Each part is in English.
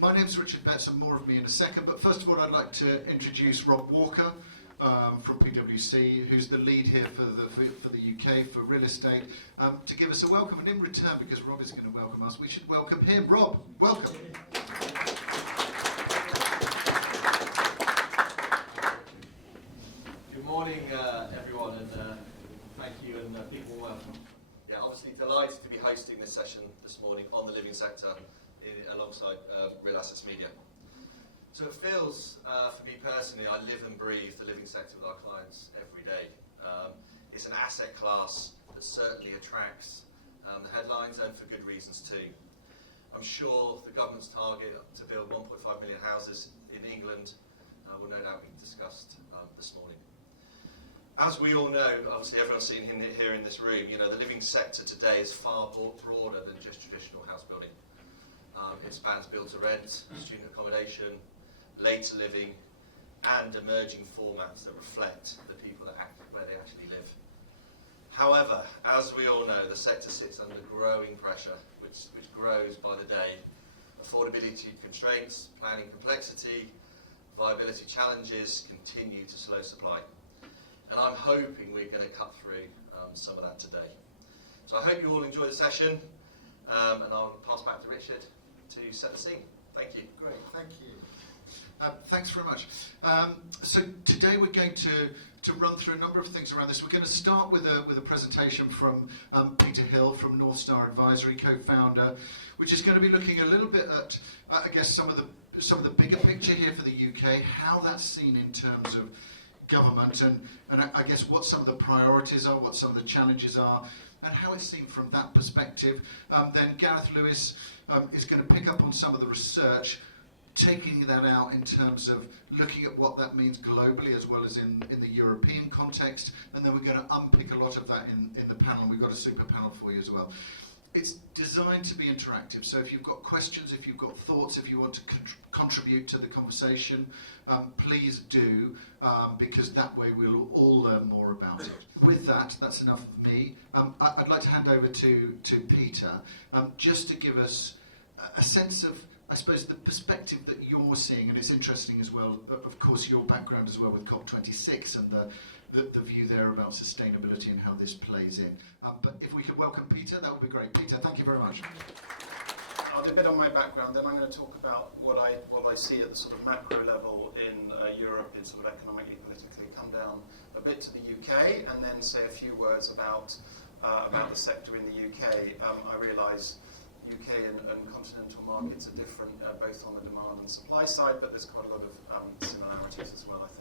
My name's Richard Betts, and more of me in a second, but first of all I'd like to introduce Rob Walker from PwC, who's the lead here for the UK for real estate, to give us a welcome. And in return, because Rob is going to welcome us, we should welcome him. Rob, welcome. Good morning, everyone, and thank you, and people welcome. Yeah, obviously delighted to be hosting this session this morning on the living sector alongside Real Assets Media. So it feels, for me personally, I live and breathe the living sector with our clients every day. It's an asset class that certainly attracts the headlines, and for good reasons too. I'm sure the government's target to build 1.5 million houses in England will no doubt be discussed this morning. As we all know, obviously everyone's sitting here in this room, you know, the living sector today is far broader than just traditional house building. It spans build to rent, student accommodation, later living, and emerging formats that reflect the people where they actually live. However, as we all know, the sector sits under growing pressure, which grows by the day. Affordability constraints, planning complexity, viability challenges continue to slow supply. And I'm hoping we're going to cut through some of that today. So I hope you all enjoy the session, and I'll pass back to Richard to set the scene. Thank you. Great, thank you. Thanks very much. So today we're going to run through a number of things around this. We're going to start with a presentation from Peter Hill from North Star Advisory, co-founder, which is going to be looking a little bit at, I guess, some of the bigger picture here for the UK, how that's seen in terms of government, and I guess what some of the priorities are, what some of the challenges are, and how it's seen from that perspective. Then Gareth Lewis is going to pick up on some of the research, taking that out in terms of looking at what that means globally as well as in the European context, and then we're going to unpick a lot of that in the panel. We've got a super panel for you as well. It's designed to be interactive, so if you've got questions, if you've got thoughts, if you want to contribute to the conversation, please do, because that way we'll all learn more about it. With that, that's enough of me. I'd like to hand over to Peter, just to give us a sense of, I suppose, the perspective that you're seeing, and it's interesting as well, of course, your background as well with COP26 and the view there about sustainability and how this plays in. But if we could welcome Peter, that would be great. Peter, thank you very much. I'll do a bit on my background, then I'm going to talk about what I see at the sort of macro level in Europe, in sort of economically, politically, come down a bit to the UK, and then say a few words about the sector in the UK. I realise UK and continental markets are different, both on the demand and supply side, but there's quite a lot of similarities as well, I think.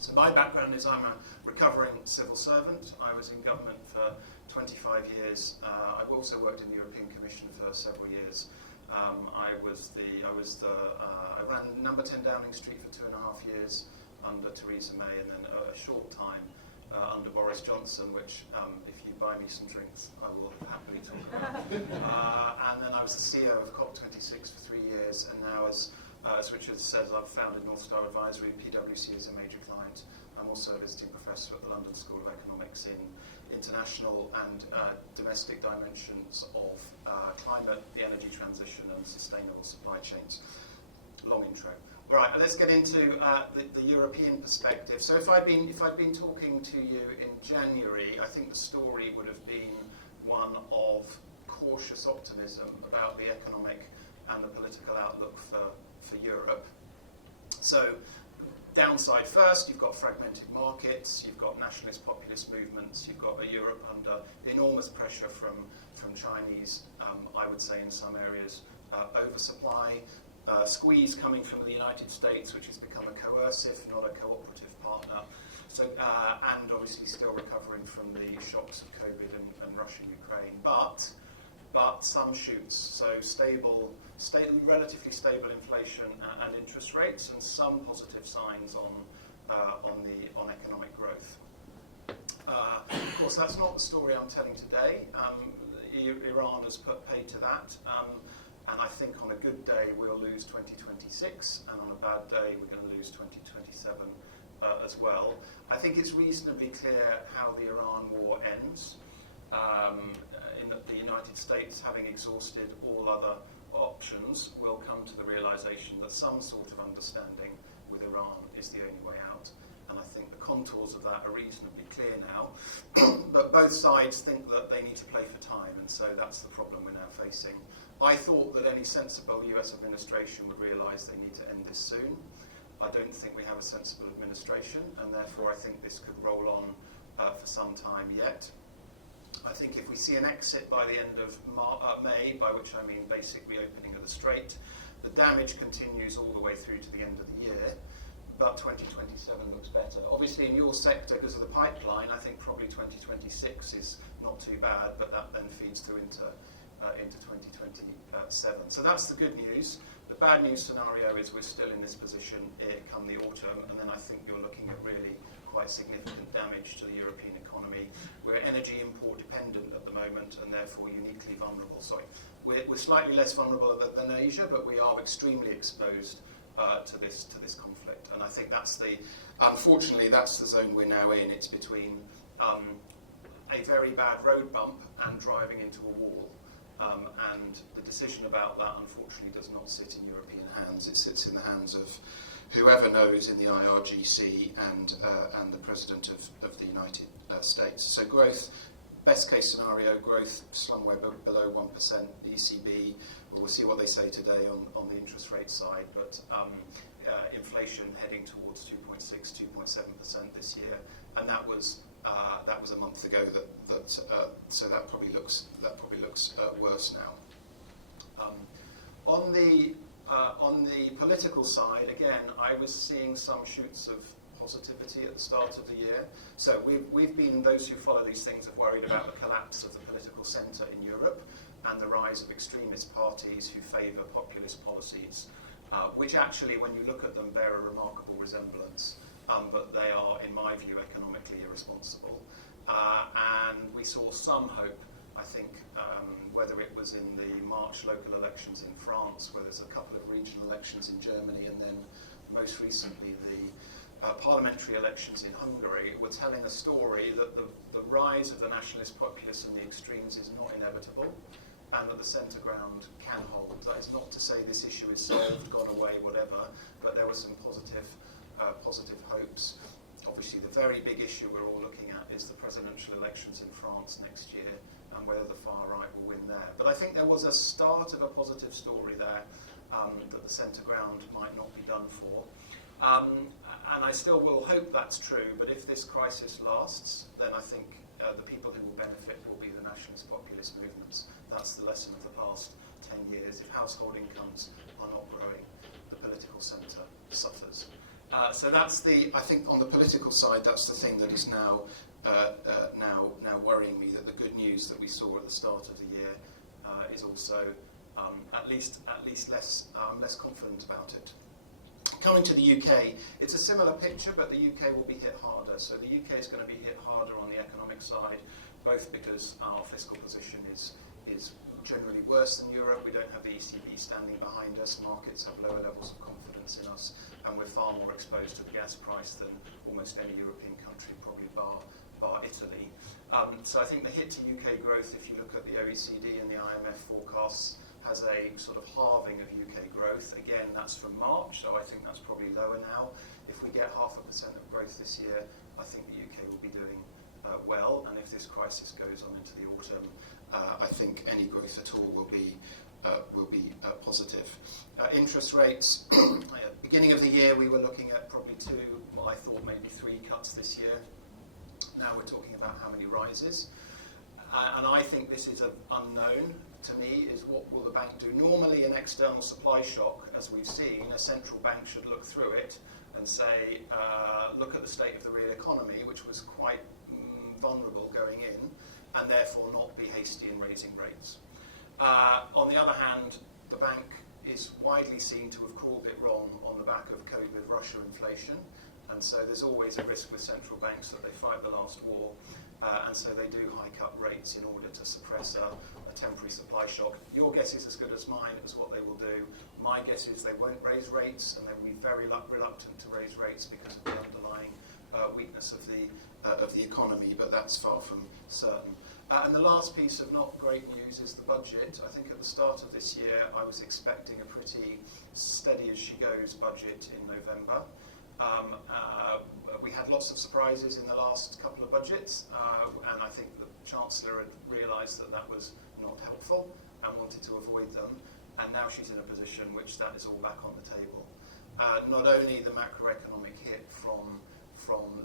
So my background is I'm a recovering civil servant. I was in government for 25 years. I've also worked in the European Commission for several years. I ran number 10 Downing Street for 2.5 years under Theresa May, and then a short time under Boris Johnson, which, if you buy me some drinks, I will happily talk about. And then I was the CEO of COP26 for 3 years, and now, as Richard says, I've founded North Star Advisory. PwC is a major client. I'm also a visiting professor at the London School of Economics in international and domestic dimensions of climate, the energy transition, and sustainable supply chains. Long intro. Right, let's get into the European perspective. So if I'd been talking to you in January, I think the story would have been one of cautious optimism about the economic and the political outlook for Europe. So downside first, you've got fragmented markets, you've got nationalist populist movements, you've got a Europe under enormous pressure from Chinese, I would say in some areas, oversupply. Squeeze coming from the United States, which has become a coercive, not a cooperative partner. So, and obviously still recovering from the shocks of COVID and Russia-Ukraine. But some shoots, so relatively stable inflation and interest rates, and some positive signs on economic growth. Of course, that's not the story I'm telling today. Iran has put paid to that. And I think on a good day we'll lose 2026, and on a bad day we're going to lose 2027 as well. I think it's reasonably clear how the Iran war ends, in that the United States, having exhausted all other options, will come to the that some sort of understanding with Iran is the only way out. And I think the contours of that are reasonably clear now. But both sides think that they need to play for time, and so that's the problem we're now facing. I thought that any sensible US administration would realise they need to end this soon. I don't think we have a sensible administration, and therefore I think this could roll on for some time yet. I think if we see an exit by the end of May, by which I mean basic reopening of the Strait, the damage continues all the way through to the end of the year, but 2027 looks better. Obviously in your sector, because of the pipeline, I think probably 2026 is not too bad, but that then feeds through into 2027. So that's the good news. The bad news scenario is we're still in this position come the autumn, and then I think you're looking at really quite significant damage to the European economy. We're energy import dependent at the moment, and therefore uniquely vulnerable. Sorry, we're slightly less vulnerable than Asia, but we are extremely exposed to this conflict. And I think unfortunately, that's the zone we're now in. It's between a very bad road bump and driving into a wall. And the decision about that, unfortunately, does not sit in European hands. It sits in the hands of whoever knows in the IRGC and the President of the United States. So growth, best case scenario, growth somewhere below 1%. The ECB, well, we'll see what they say today on the interest rate side, but inflation heading towards 2.6, 2.7% this year, and that was a month ago. So that probably looks worse now. On the political side, again, I was seeing some shoots of positivity at the start of the year. So we've been, those who follow these things, have worried about the collapse of the political centre in Europe and the rise of extremist parties who favour populist policies, which actually, when you look at them, bear a remarkable resemblance. But they are, in my view, economically irresponsible. And we saw some hope, I think, whether it was in the March local elections in France, where there's a couple of regional elections in Germany, and then most recently the parliamentary elections in Hungary, were telling a story that the rise of the nationalist populists and the extremes is not inevitable, and that the centre ground can hold. That is not to say this issue is solved, gone away, whatever, but there were some positive hopes. Obviously, the very big issue we're all looking at is the presidential elections in France next year, and whether the far right will win there. But I think there was a start of a positive story there, that the centre ground might not be done for. And I still will hope that's true, but if this crisis lasts, then I think the people who will benefit will be the nationalist populist movements. That's the lesson of the past 10 years. If household incomes are not growing, the political centre suffers. So that's I think on the political side, that's the thing that is now worrying me, that the good news that we saw at the start of the year is also at least less confident about it. Coming to the UK, it's a similar picture, but the UK will be hit harder. So the UK is going to be hit harder on the economic side, both because our fiscal position is generally worse than Europe. We don't have the ECB standing behind us. Markets have lower levels of confidence in us, and we're far more exposed to the gas price than almost any European country, probably bar Italy. So I think the hit to UK growth, if you look at the OECD and the IMF forecasts, has a sort of halving of UK growth. Again, that's from March, so I think that's probably lower now. If we get 0.5% of growth this year, I think the UK will be doing well, and if this crisis goes on into the autumn, I think any growth at all will be positive. Interest rates, beginning of the year we were looking at probably 2, I thought maybe 3 cuts this year. Now we're talking about how many rises. And I think this is an unknown to me, is what will the bank do? Normally an external supply shock, as we've seen, a central bank should look through it and say, look at the state of the real economy, which was quite vulnerable going in, and therefore not be hasty in raising rates. On the other hand, the bank is widely seen to have called it wrong on the back of COVID Russia inflation, and so there's always a risk with central banks that they fight the last war, and so they do hike up rates in order to suppress a temporary supply shock. Your guess is as good as mine as what they will do. My guess is they won't raise rates, and they'll be very reluctant to raise rates because of the underlying weakness of the economy, but that's far from certain. And the last piece of not great news is the budget. I think at the start of this year I was expecting a pretty steady as she proposed budget in November. We had lots of surprises in the last couple of budgets, and I think the Chancellor had realised that that was not helpful and wanted to avoid them, and now she's in a position which that is all back on the table. Not only the macroeconomic hit from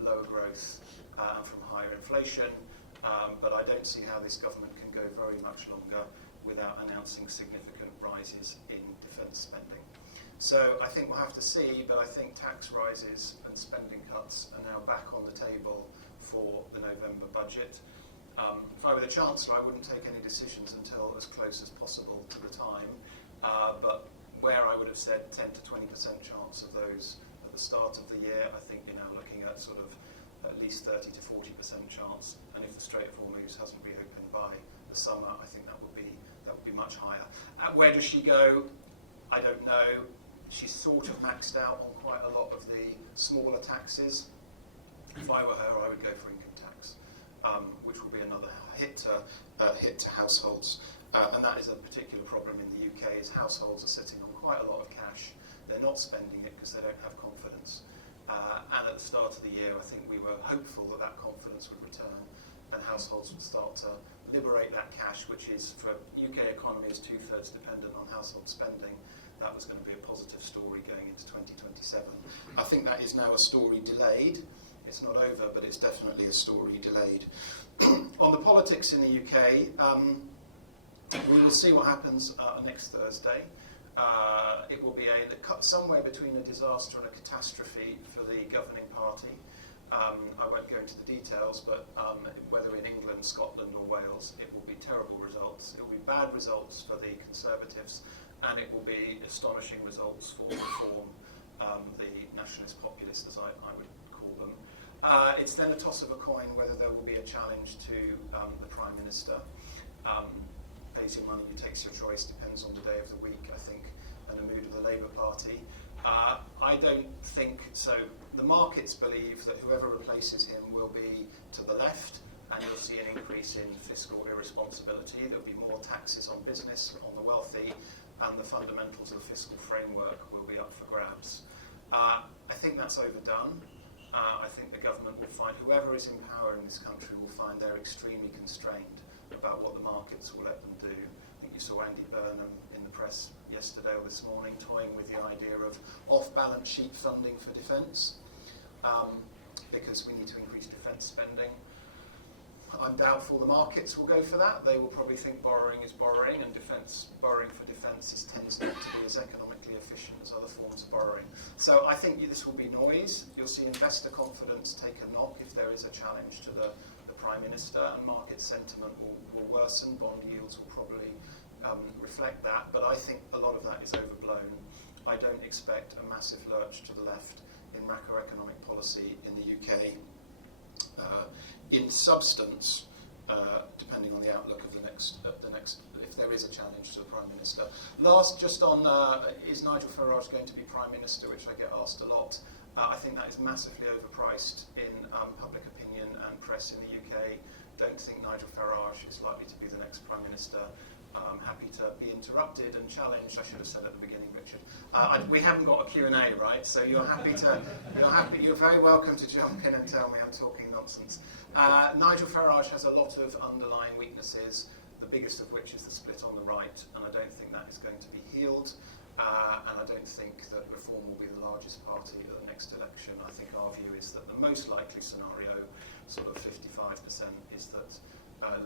lower growth and from higher inflation, but I don't see how this government can go very much longer without announcing significant rises in defence spending. So I think we'll have to see, but I think tax rises and spending cuts are now back on the table for the November budget. If I were the Chancellor, I wouldn't take any decisions until as close as possible to the time, but where I would have said 10 to 20% chance of those at the start of the year, I think you're now looking at sort of at least 30 to 40% chance, and if the Strait of Hormuz hasn't reopened by the summer, I think that would be much higher. Where does she go? I don't know. She's sort of maxed out on quite a lot of the smaller taxes. If I were her, I would go for income tax, which will be another hit to households. And that is a particular problem in the UK, is households are sitting on quite a lot of cash. They're not spending it because they don't have confidence. And at the start of the year, I think we were hopeful that that confidence would return and households would start to liberate that cash, which is, for UK economy, is 2/3 dependent on household spending. That was going to be a positive story going into 2027. I think that is now a story delayed. It's not over, but it's definitely a story delayed. On the politics in the UK, we will see what happens next Thursday. It will be somewhere between a disaster and a catastrophe for the governing party. I won't go into the details, but whether in England, Scotland or Wales, it will be terrible results. It will be bad results for the Conservatives, and it will be astonishing results for Reform, the nationalist populists, as I would call them. It's then a toss of a coin whether there will be a challenge to the Prime Minister. Pays your money, you takes your choice, depends on the day of the week, I think, and the mood of the Labour Party. I don't think so. The markets believe that whoever replaces him will be to the left, and you'll see an increase in fiscal irresponsibility. There'll be more taxes on business, on the wealthy, and the fundamentals of the fiscal framework will be up for grabs. I think that's overdone. I think the government will find, whoever is in power in this country will find they're extremely constrained about what the markets will let them do. I think you saw Andy Burnham in the press yesterday or this morning toying with the idea of off-balance sheet funding for defence, because we need to increase defence spending. I'm doubtful the markets will go for that. They will probably think borrowing is borrowing, and borrowing for defence tends not to be as economically efficient as other forms of borrowing. So I think this will be noise. You'll see investor confidence take a knock if there is a challenge to the Prime Minister, and market sentiment will worsen. Bond yields will probably reflect that, but I think a lot of that is overblown. I don't expect a massive lurch to the left in macroeconomic policy in the UK. In substance, depending on the outlook of the next, if there is a challenge to the Prime Minister. Last, just on, is Nigel Farage going to be Prime Minister, which I get asked a lot. I think that is massively overpriced in public opinion and press in the UK. Don't think Nigel Farage is likely to be the next Prime Minister. I'm happy to be interrupted and challenged. I should have said at the beginning, Richard. We haven't got a Q&A, right? So you're very welcome to jump in and tell me I'm talking nonsense. Nigel Farage has a lot of underlying weaknesses, the biggest of which is the split on the right, and I don't think that is going to be healed. And I don't think that Reform will be the largest party at the next election. I think our view is that the most likely scenario, sort of 55%, is that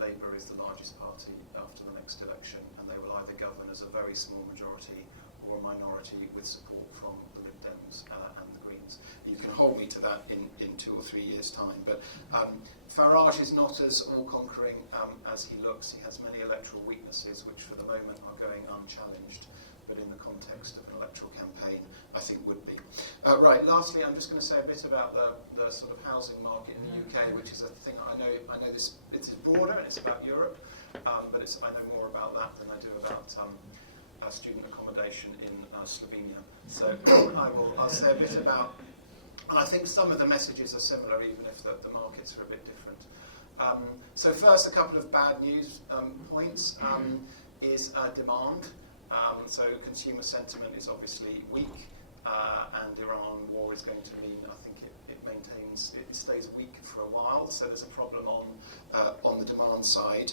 Labour is the largest party after the next election, and they will either govern as a very small majority or a minority with support from the Lib Dems and the Greens. You can hold me to that in 2 or 3 years' time. But Farage is not as all-conquering as he looks. He has many electoral weaknesses, which for the moment are going unchallenged, but in the context of an electoral campaign, I think would be. Right, lastly, I'm just going to say a bit about the sort of housing market in the UK, which is a thing I know this, it's broader and it's about Europe, but I know more about that than I do about student accommodation in Slovenia. So I'll say a bit about, and I think some of the messages are similar, even if the markets are a bit different. So first, a couple of bad news points is demand. So consumer sentiment is obviously weak. and Iran war is going to mean, I think it stays weak for a while, so there's a problem on the demand side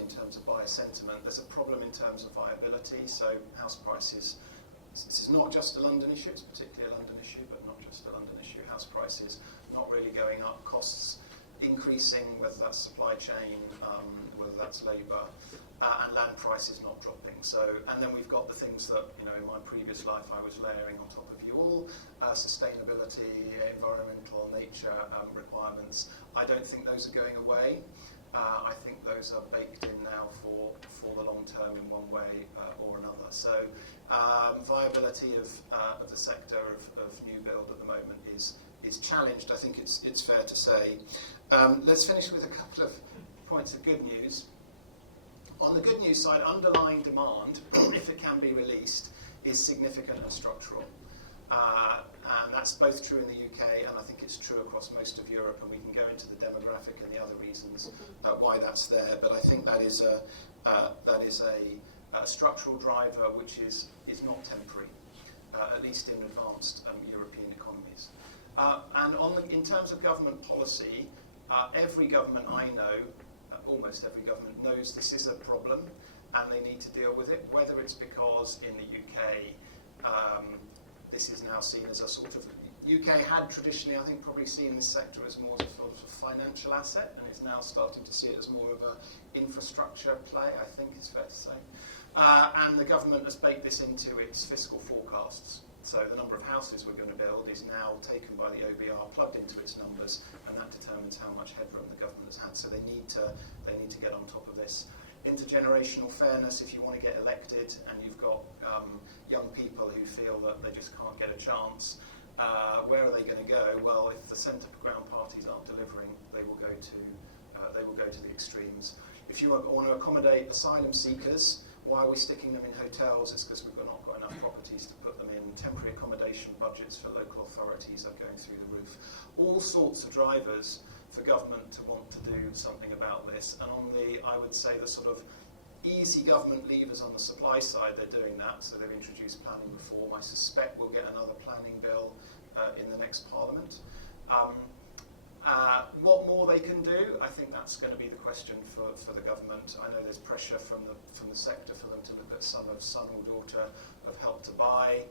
in terms of buyer sentiment. There's a problem in terms of viability, so house prices, this is not just a London issue, it's particularly a London issue, but not just a London issue. House prices not really going up, costs increasing, whether that's supply chain, whether that's labour, and land prices not dropping. So, and then we've got the things that, in my previous life I was layering on top of you all, sustainability, environmental, nature requirements. I don't think those are going away. I think those are baked in now for the long term in one way or another. So viability of the sector of new build at the moment is challenged, I think it's fair to say. Let's finish with a couple of points of good news. On the good news side, underlying demand, if it can be released, is significant and structural. And that's both true in the UK, and I think it's true across most of Europe, and we can go into the demographic and the other reasons why that's there. But I think that is a structural driver which is not temporary, at least in advanced European economies. And in terms of government policy, every government I know, almost every government knows this is a problem and they need to deal with it, whether it's because in the UK this is now seen as a sort of, UK had traditionally, I think, probably seen this sector as more of a sort of financial asset, and it's now starting to see it as more of an infrastructure play, I think it's fair to say. And the government has baked this into its fiscal forecasts. So the number of houses we're going to build is now taken by the OBR, plugged into its numbers, and that determines how much headroom the government has had. So they need to get on top of this. Intergenerational fairness, if you want to get elected and you've got young people who feel that they just can't get a chance, where are they going to go? Well, if the centre ground parties aren't delivering, they will go to the extremes. If you want to accommodate asylum seekers, why are we sticking them in hotels? It's because we've not got enough properties to put them in. Temporary accommodation budgets for local authorities are going through the roof. All sorts of drivers for government to want to do something about this. And on I would say, the sort of easy government levers on the supply side, they're doing that. So they've introduced planning reform. I suspect we'll get another planning bill in the next Parliament. What more they can do, I think that's going to be the question for the government. I know there's pressure from the sector for them to look at some of son or daughter of Help to Buy.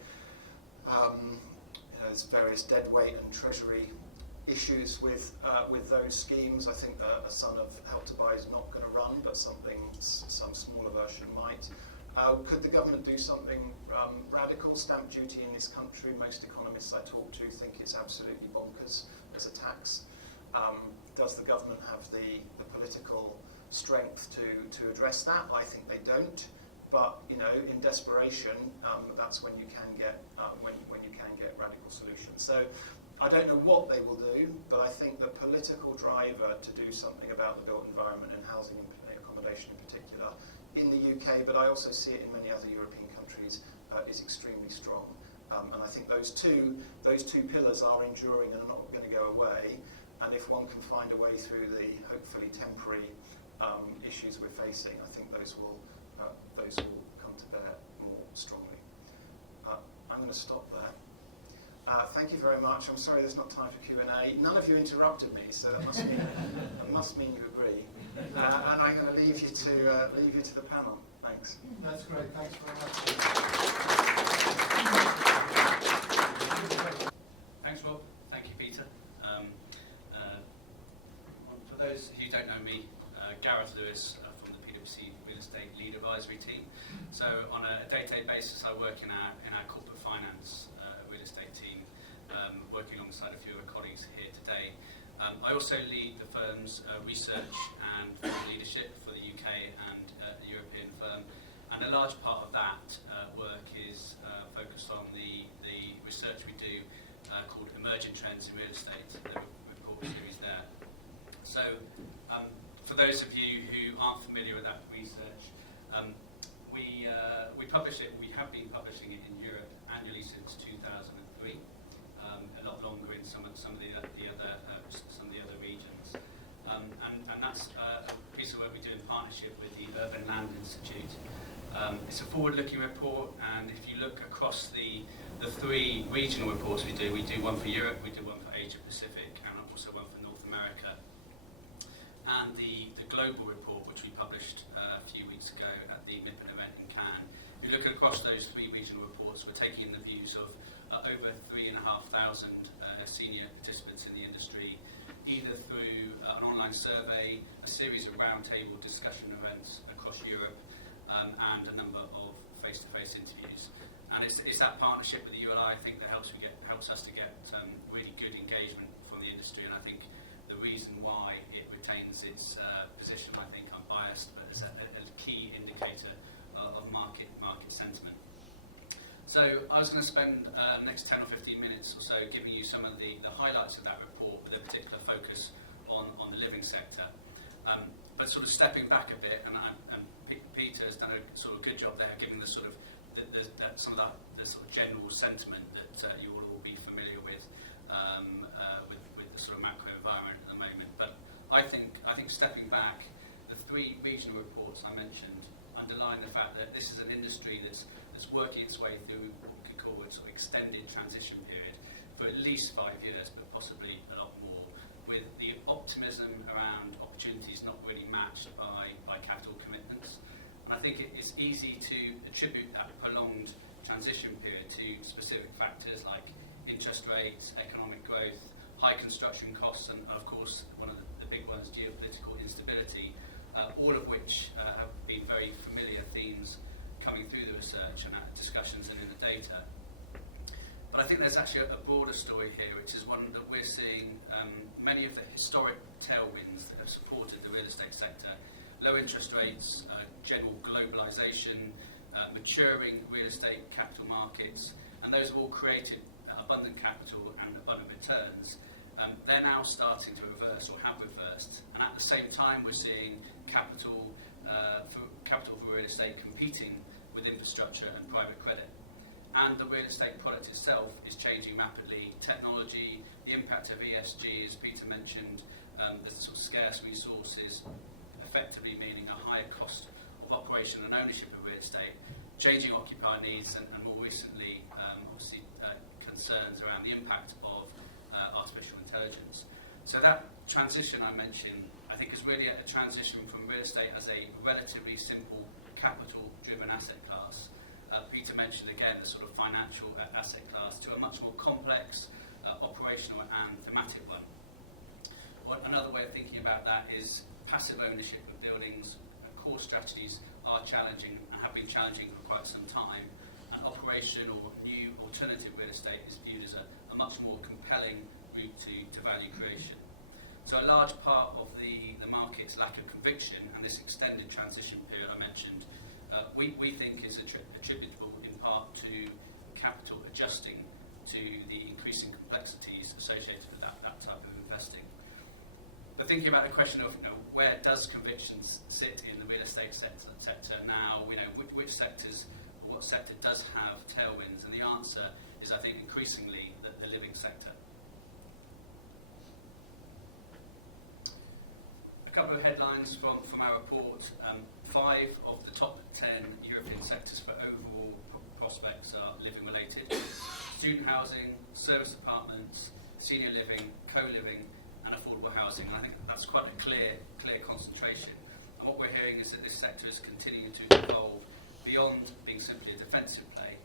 There's various deadweight and treasury issues with those schemes. I think a son of Help to Buy is not going to run, but some smaller version might. Could the government do something radical? Stamp duty in this country, most economists I talk to think it's absolutely bonkers as a tax. Does the government have the political strength to address that? I think they don't. But in desperation, that's when you can get radical solutions. So I don't know what they will do, but I think the political driver to do something about the built environment and housing accommodation in particular in the UK, but I also see it in many other European countries, is extremely strong. And I think those two pillars are enduring and are not going to go away. And if one can find a way through the hopefully temporary issues we're facing, I think those will come to bear more strongly. I'm going to stop there. Thank you very much. I'm sorry there's not time for Q&A. None of you interrupted me, so that must mean you agree. And I'm going to leave you to the panel. Thanks. That's great. Thanks very much. Thanks, Rob. Thank you, Peter. For those who don't know me, Gareth Lewis from the PwC Real Estate Lead Advisory Team. So on a day-to-day basis, I work in our corporate finance real estate team, working alongside a few of our colleagues here today. I also lead the firm's research and leadership for the UK and the European firm, and a large part of that work is focused on the research we do called Emerging Trends in Real Estate, the report series there. So for those of you who aren't familiar with that research, we publish it. We have been publishing it in Europe annually since 2003. A lot longer in some of the other regions, and that's a piece of work we do in partnership with the Urban Land Institute, It's a forward-looking report, and if you look across the 3 regional reports we do one for Europe, we do one for Asia Pacific, and also one for North America. And the global report, which we published a few weeks ago at the MIPIM event in Cannes. If you look across those 3 regional reports, we're taking the views of over 3,500 senior participants in the industry, either through an online survey, a series of roundtable discussion events across Europe, and a number of face-to-face interviews. And it's that partnership with the ULI, I think, that helps us to get really good engagement from the industry. And I think the reason why it retains its position, I think, unbiased, but as a key indicator of market sentiment. So I was going to spend the next 10 or 15 minutes or so giving you some of the highlights of that report with a particular focus on the living sector. But sort of stepping back a bit, and Peter has done a sort of good job there, giving the sort of some of the sort of general sentiment that you will all be familiar with the sort of macro environment at the moment. But I think stepping back, the 3 regional reports I mentioned underline the fact that this is an industry that's working its way through what we could call a sort of extended transition period for at least 5 years, but possibly a lot more, with the optimism around opportunities not really matched by capital commitments. And I think it's easy to attribute that prolonged transition period to specific factors like interest rates, economic growth, high construction costs, and of course one of the big ones, geopolitical instability, all of which have been very familiar themes coming through the research and discussions and in the data. But I think there's actually a broader story here, which is one that we're seeing many of the historic tailwinds that have supported the real estate sector, low interest rates, general globalization, maturing real estate capital markets, and those have all created abundant capital and abundant returns. They're now starting to reverse or have reversed, and at the same time we're seeing capital for real estate competing with infrastructure and private credit. And the real estate product itself is changing rapidly. Technology, the impact of ESG, as Peter mentioned, there's sort of scarce resources, effectively meaning a higher cost of operation and ownership of real estate, changing occupier needs, and more recently, obviously, concerns around the impact of artificial intelligence. So that transition I mentioned, I think, is really a transition from real estate as a relatively simple capital-driven asset class. Peter mentioned again the sort of financial asset class to a much more complex, operational and thematic one. Another way of thinking about that is passive ownership of buildings. Core strategies are challenging and have been challenging for quite some time, and operation or new alternative real estate is viewed as a much more compelling route to value creation. So a large part of the market's lack of conviction and this extended transition period I mentioned, we think is attributable in part to capital adjusting to the increasing complexities associated with that type of investing. But thinking about the question of where does conviction sit in the real estate sector now, which sectors or what sector does have tailwinds, and the answer is, I think, increasingly the living sector. A couple of headlines from our report. 5 of the top 10 European sectors for overall prospects are living related. Student housing, service apartments, senior living, co-living and affordable housing. And I think that's quite a clear concentration. And what we're hearing is that this sector is continuing to evolve beyond being simply a defensive play.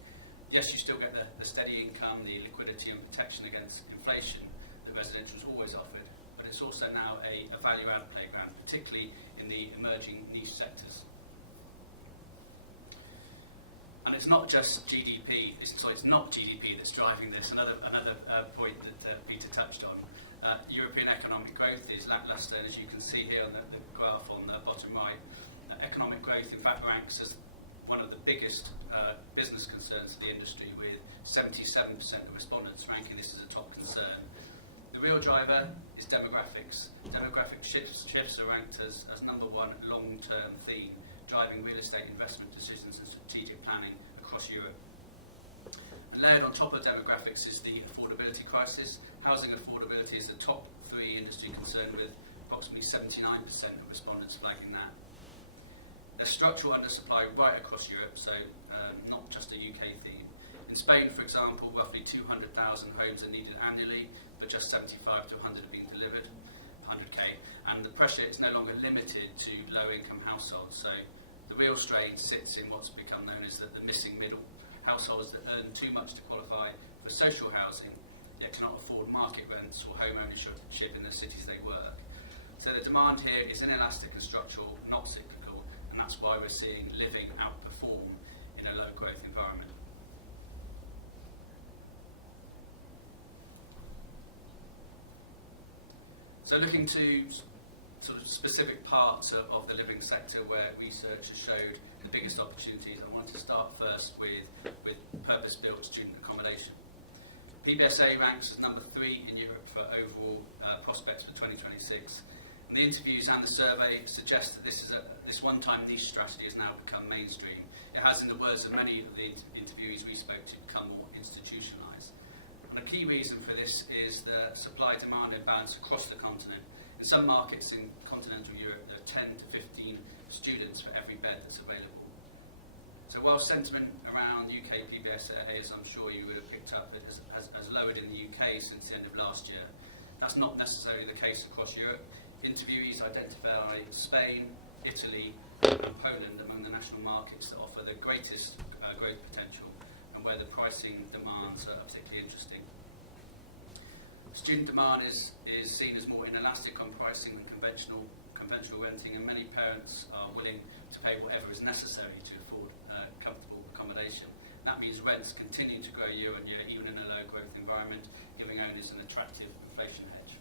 Yes, you still get the steady income, the liquidity and protection against inflation that residential has always offered. It's also now a value-add playground, particularly in the emerging niche sectors. And it's not just GDP. It's not GDP that's driving this. Another point that Peter touched on. European economic growth is lacklustre, and as you can see here on the graph on the bottom right, economic growth in fact ranks as one of the biggest business concerns of the industry, with 77% of respondents ranking this as a top concern. The real driver is demographics. Demographic shifts are ranked as number one long-term theme, driving real estate investment decisions and strategic planning across Europe. And layered on top of demographics is the affordability crisis. Housing affordability is the top 3 industry concern, with approximately 79% of respondents flagging that. There's structural undersupply right across Europe, so not just a UK theme. In Spain, for example, roughly 200,000 homes are needed annually, but just 75 to 100 are being delivered, 100k. And the pressure is no longer limited to low-income households. So the real strain sits in what's become known as the missing middle. Households that earn too much to qualify for social housing, yet cannot afford market rents or home ownership in the cities they work. So the demand here is inelastic and structural, not cyclical, and that's why we're seeing living outperform in a low growth environment. So looking to sort of specific parts of the living sector where research has showed the biggest opportunities, I wanted to start first with purpose-built student accommodation. PBSA ranks as number 3 in Europe for overall prospects for 2026. And the interviews and the survey suggest that this one-time niche strategy has now become mainstream. It has, in the words of many of the interviewees we spoke to, become more institutionalised. And a key reason for this is the supply-demand imbalance across the continent. In some markets in continental Europe, there are 10 to 15 students for every bed that's available. So while sentiment around UK PBSA, as I'm sure you would have picked up, has lowered in the UK since the end of last year, that's not necessarily the case across Europe. Interviewees identify Spain, Italy and Poland among the national markets that offer the greatest growth potential and where the pricing demands are particularly interesting. Student demand is seen as more inelastic on pricing than conventional renting, and many parents are willing to pay whatever is necessary to afford comfortable accommodation. That means rents continue to grow year on year, even in a low growth environment, giving owners an attractive inflation hedge.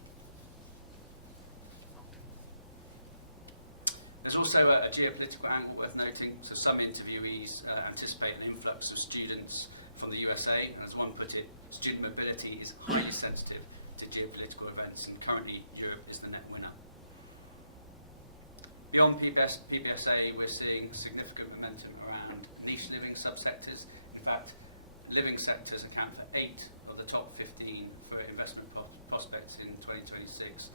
There's also a geopolitical angle worth noting. So some interviewees anticipate an influx of students from the USA, and as one put it, student mobility is highly sensitive to geopolitical events, and currently Europe is the net winner. Beyond PBSA, we're seeing significant momentum around niche living subsectors. In fact, living sectors account for 8 of the top 15 for investment prospects in 2026.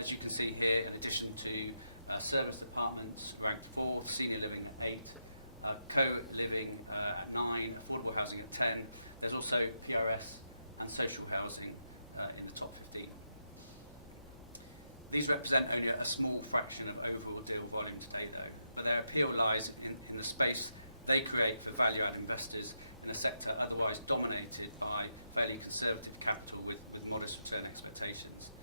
As you can see here, in addition to service departments ranked 4th, senior living at 8, co-living at 9, affordable housing at 10, there's also PRS and social housing in the top 15. These represent only a small fraction of overall deal volume today though, but their appeal lies in the space they create for value-add investors in a sector otherwise dominated by fairly conservative capital with modest return expectations.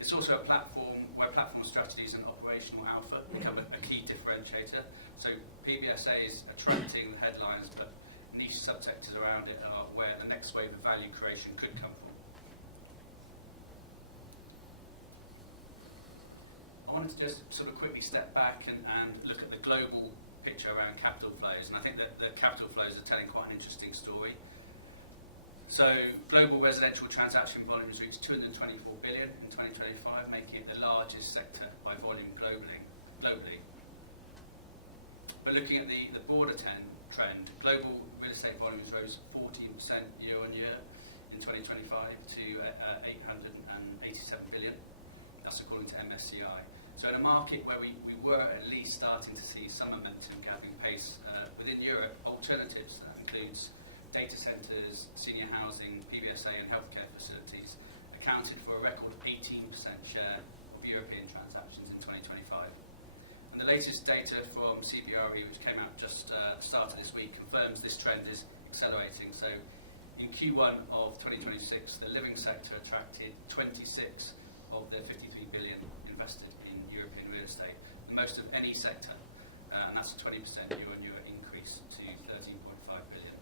It's also a platform where platform strategies and operational alpha become a key differentiator. So PBSA is attracting the headlines, but niche subsectors around it are where the next wave of value creation could come from. I wanted to just sort of quickly step back and look at the global picture around capital flows, and I think that the capital flows are telling quite an interesting story. So global residential transaction volumes reached 224 billion in 2025, making it the largest sector by volume globally. But looking at the broader trend, global real estate volumes rose 14% year on year in 2025 to 887 billion. That's according to MSCI. So in a market where we were at least starting to see some momentum gathering pace within Europe, alternatives, that includes data centres, senior housing, PBSA and healthcare facilities, accounted for a record 18% share of European transactions in 2025. And the latest data from CBRE, which came out just started this week, confirms this trend is accelerating. So in Q1 of 2026, the living sector attracted 26 of the 53 billion invested in European real estate, the most of any sector, and that's a 20% year-on-year increase to 13.5 billion.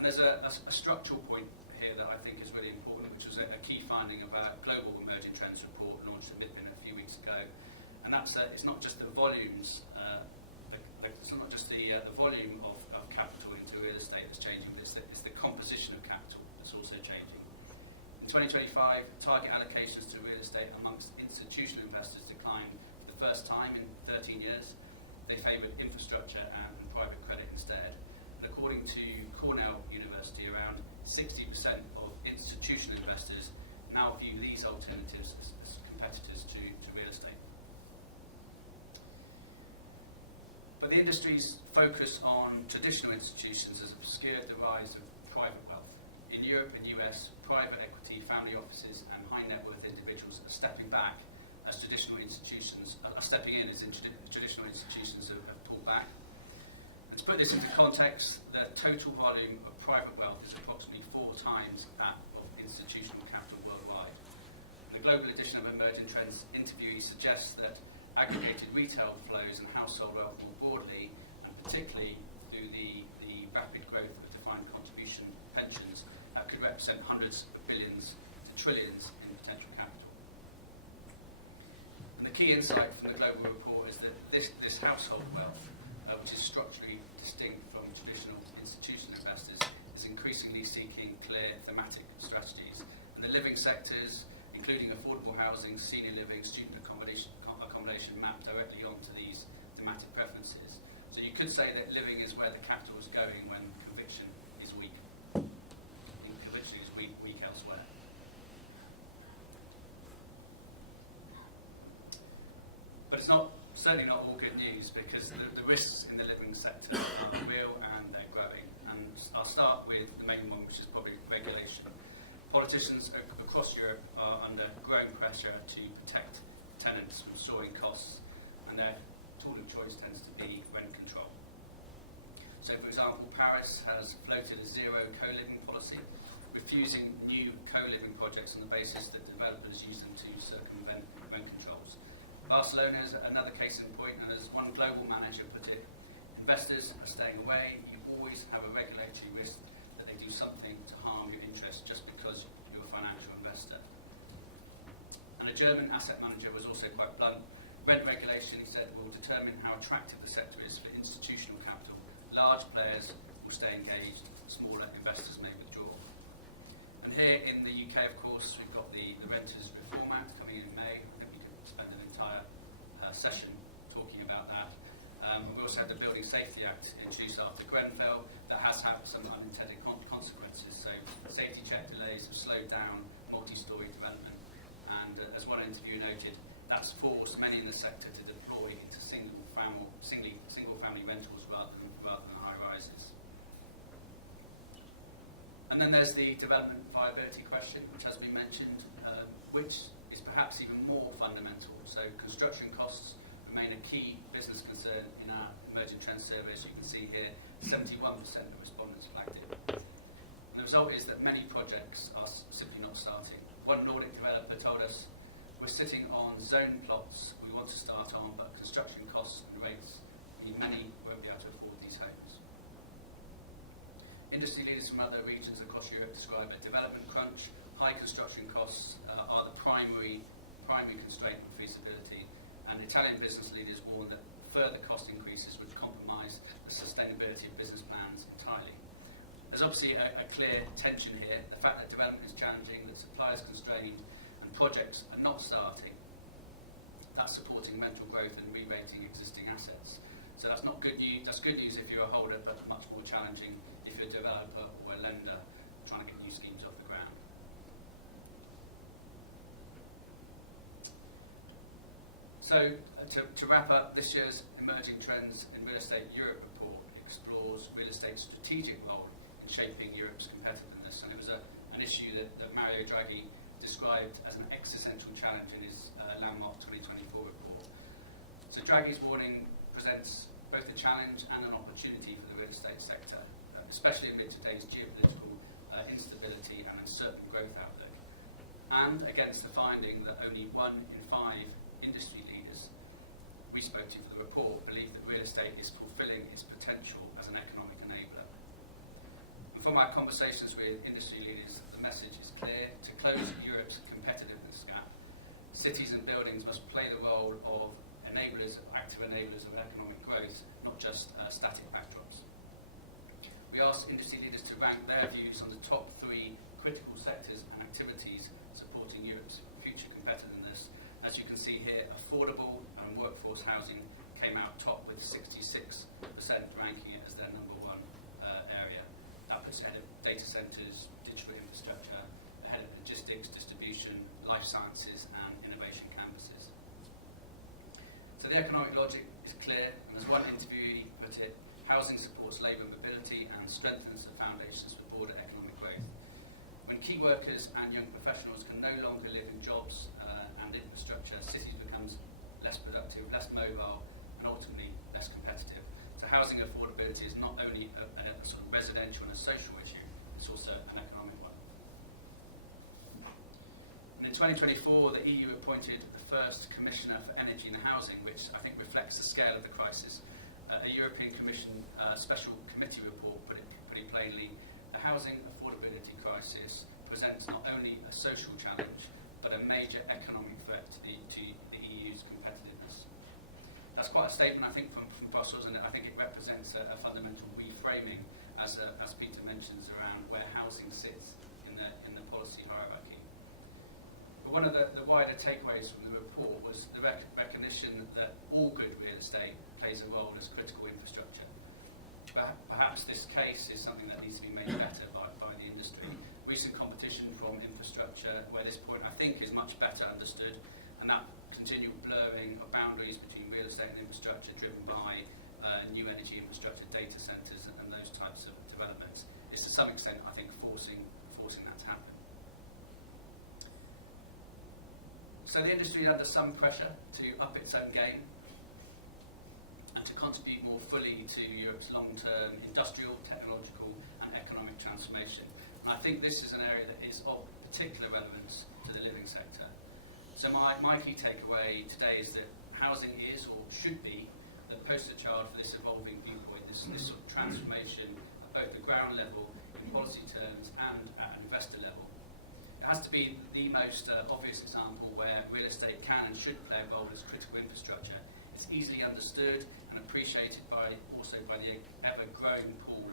And there's a structural point here that I think is really important, which was a key finding of our Global Emerging Trends report launched in MIPIM a few weeks ago, and that's that it's not just the volumes, it's not just the volume of capital into real estate that's changing, it's the composition of capital that's also changing. In 2025, target allocations to real estate amongst institutional investors declined for the first time in 13 years. They favoured infrastructure and private credit instead. And according to Cornell University, around 60% of institutional investors now view these alternatives as competitors to real estate. But the industry's focus on traditional institutions has obscured the rise of private wealth. In Europe and US, private equity, family offices and high net worth individuals are stepping back as traditional institutions are stepping in as traditional institutions have pulled back. And to put this into context, the total volume of private wealth is approximately 4 times that of institutional capital worldwide. The global edition of Emerging Trends interviewee suggests that aggregated retail flows and household wealth more broadly, and particularly through the rapid growth of defined contribution pensions, could represent hundreds of billions to trillions in potential capital. And the key insight from the global report is that this household wealth, which is structurally distinct from traditional institutional investors, is increasingly seeking clear thematic strategies. And the living sectors, including affordable housing, senior living, student accommodation map directly onto these thematic preferences. So you could say that living is where the capital is going when conviction is weak. Conviction is weak elsewhere. But it's certainly not all good news, because the risks in the living sector are real and they're growing. And I'll start with the main one, which is probably regulation. Politicians across Europe are under growing pressure to protect tenants from soaring costs, and their tool of choice tends to be rent control. So, for example, Paris has floated a zero co-living policy, refusing new co-living projects on the basis that developers use them to circumvent rent controls. Barcelona is another case in point, and as one global manager put it, investors are staying away. You always have a regulatory risk that they do something to harm your interest just because you're a financial investor. And a German asset manager was also quite blunt. Rent regulation, he said, will determine how attractive the sector is for institutional capital. Large players will stay engaged, smaller investors may withdraw. And here in the UK, of course, we've got the Renters Reform Act coming in May. I think we could spend an entire session talking about that. We also have the Building Safety Act introduced after Grenfell that has had some unintended consequences. So safety check delays have slowed down multi-storey development. And as one interviewer noted, that's forced many in the sector to deploy into single-family rentals rather than high rises. And then there's the development viability question, which has been mentioned, which is perhaps even more fundamental. So construction costs remain a key business concern in our emerging trends survey. As you can see here, 71% of respondents flagged it. And the result is that many projects are simply not starting. One Nordic developer told us, we're sitting on zone plots we want to start on, but construction costs and rates mean many won't be able to afford these homes. Industry leaders from other regions across Europe describe a development crunch. High construction costs are the primary constraint on feasibility, and Italian business leaders warn that further cost increases would compromise the sustainability of business plans entirely. There's obviously a clear tension here. The fact that development is challenging, that supply is constrained, and projects are not starting, that's supporting rental growth and re-rating existing assets. So that's not good news. That's good news if you're a holder, but much more challenging if you're a developer or a lender trying to get new schemes off the ground. So to wrap up, this year's Emerging Trends in Real Estate Europe report explores real estate's strategic role shaping Europe's competitiveness, and it was an issue that Mario Draghi described as an existential challenge in his landmark 2024 report. So Draghi's warning presents both a challenge and an opportunity for the real estate sector, especially amid today's geopolitical instability and uncertain growth outlook, and against the finding that only 1 in 5 industry leaders we spoke to for the report believe that real estate is fulfilling its potential as an economic enabler. From our conversations with industry leaders, the message is clear. To close Europe's competitiveness gap, cities and buildings must play the role of active enablers of economic growth, not just static backdrops. We asked industry leaders to rank their views on the top 3 critical sectors and activities supporting Europe's future competitiveness. As you can see here, affordable and workforce housing came out top with 66% ranking it as their number 1 area. That puts ahead of data centres, digital infrastructure, ahead of logistics, distribution, life sciences and innovation campuses. So the economic logic is clear, and as one interviewee housing supports labour mobility and strengthens the foundations for broader economic growth. When key workers and young professionals can no longer live in jobs and infrastructure, cities becomes less productive, less mobile, and ultimately less competitive. So housing affordability is not only a sort of residential and a social issue, it's also an economic one. And in 2024, the EU appointed the first Commissioner for Energy and Housing, which I think reflects the scale of the crisis. A European Commission special committee report put it pretty plainly: the housing affordability crisis presents not only a social challenge, but a major economic threat to the EU's competitiveness. That's quite a statement, I think, from Brussels, and I think it represents a fundamental reframing, as Peter mentions, around where housing sits in the policy hierarchy. But one of the wider takeaways from the report was the recognition that all good real estate plays a role as critical infrastructure. Perhaps this case is something that needs to be made better by the industry. Recent competition from infrastructure, where this point I think is much better understood, and that continual blurring of boundaries between real estate and infrastructure driven by new energy infrastructure, data centres and those types of developments is to some extent, I think, forcing that to happen. So the industry is under some pressure to up its own game and to contribute more fully to Europe's long-term industrial, technological and economic transformation. And I think this is an area that is of particular relevance to the living sector. So my key takeaway today is that housing is, or should be, the poster child for this evolving viewpoint, this sort of transformation at both the ground level, in policy terms, and at an investor level. It has to be the most obvious example where real estate can and should play a role as critical infrastructure. It's easily understood and appreciated also by the ever-growing pool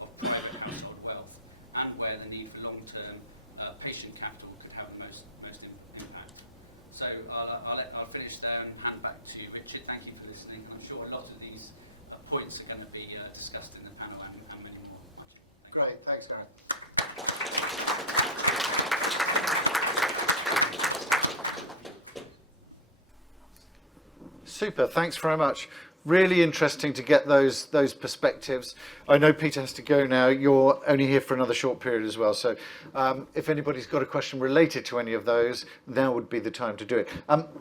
of private household wealth, and where the need for long-term patient capital could have the most impact. So I'll finish there and hand back to Richard. Thank you for listening, and I'm sure a lot of these points are going to be discussed in the panel and many more. Great, thanks, Gareth. Super, thanks very much. Really interesting to get those perspectives. I know Peter has to go now. You're only here for another short period as well. So if anybody's got a question related to any of those, now would be the time to do it.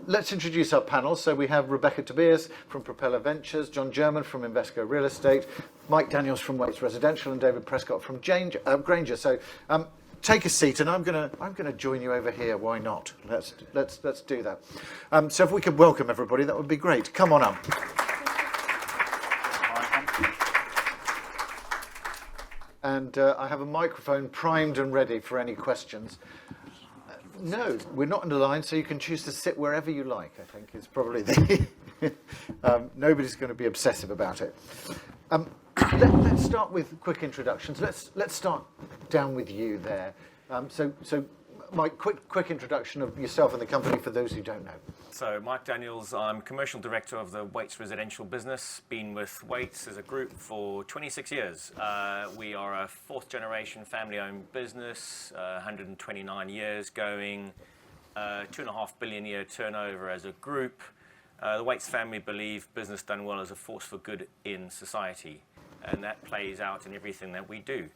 Let's introduce our panel. So we have Rebekah Tobias from Propela Ventures, John German from Invesco Real Estate, Mike Daniels from Wates Residential, and David Prescott from Grainger. So take a seat, and I'm gonna join you over here. Why not? Let's do that. So if we could welcome everybody, that would be great. Come on up. And I have a microphone primed and ready for any questions. No, we're not in the line, so you can choose to sit wherever you like, I think is probably the... nobody's going to be obsessive about it. Let's start with quick introductions. Let's start down with you there. So Mike, quick introduction of yourself and the company for those who don't know. So Mike Daniels, I'm Commercial Director of the Wates Residential business. Been with Wates as a group for 26 years. We are a fourth generation family-owned business, 129 years going, 2.5 billion a year turnover as a group. The Wates family believe business done well is a force for good in society, and that plays out in everything that we do.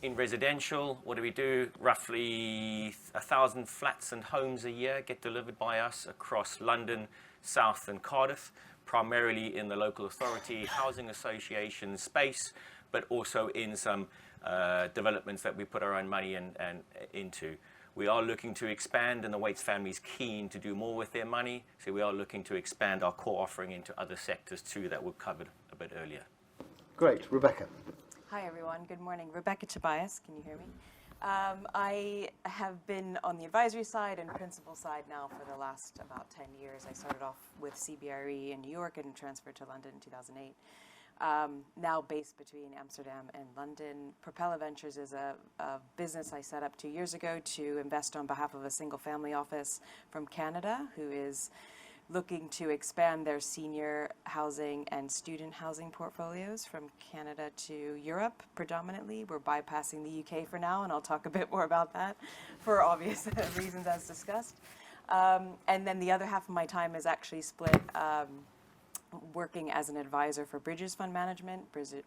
In residential, what do? Roughly 1,000 flats and homes a year get delivered by us across London, South and Cardiff, primarily in the local authority housing association space, but also in some developments that we put our own money into. We are looking to expand, and the Wates family is keen to do more with their money, so we are looking to expand our core offering into other sectors too that were covered a bit earlier. Great. Rebekah. Hi, everyone. Good morning. Rebekah Tobias. Can you hear me? I have been on the advisory side and principal side now for the last about 10 years. I started off with CBRE in New York and transferred to London in 2008. Now based between Amsterdam and London. Propela Ventures is a business I set up 2 years ago to invest on behalf of a single family office from Canada who is looking to expand their senior housing and student housing portfolios from Canada to Europe predominantly. We're bypassing the UK for now, and I'll talk a bit more about that for obvious reasons as discussed. And then the other half of my time is actually split working as an advisor for Bridges Fund Management.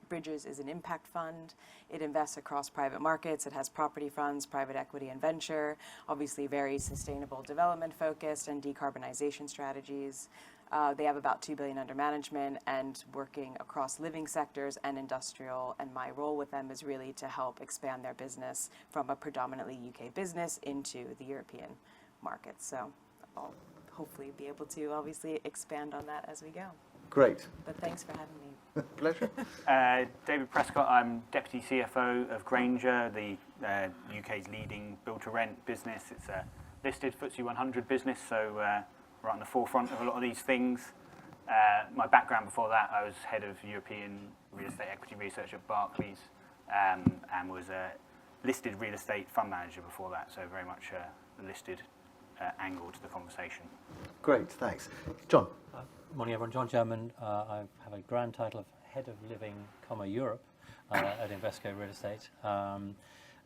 Bridges is an impact fund. It invests across private markets. It has property funds, private equity, and venture. Obviously, very sustainable development focused and decarbonization strategies. They have about $2 billion under management and working across living sectors and industrial. And my role with them is really to help expand their business from a predominantly UK business into the European markets. So I'll hopefully be able to obviously expand on that as we go. Great. But thanks for having me. Pleasure. David Prescott, I'm Deputy CFO of Grainger, the UK's leading build-to-rent business. It's a listed FTSE 100 business, so right on the forefront of a lot of these things. My background before that, I was head of European real estate equity research at Barclays, and was a listed real estate fund manager before that, so very much a listed angle to the conversation. Great, thanks. John. Morning, everyone. John German. I have a grand title of Head of Living, Europe at Invesco Real Estate.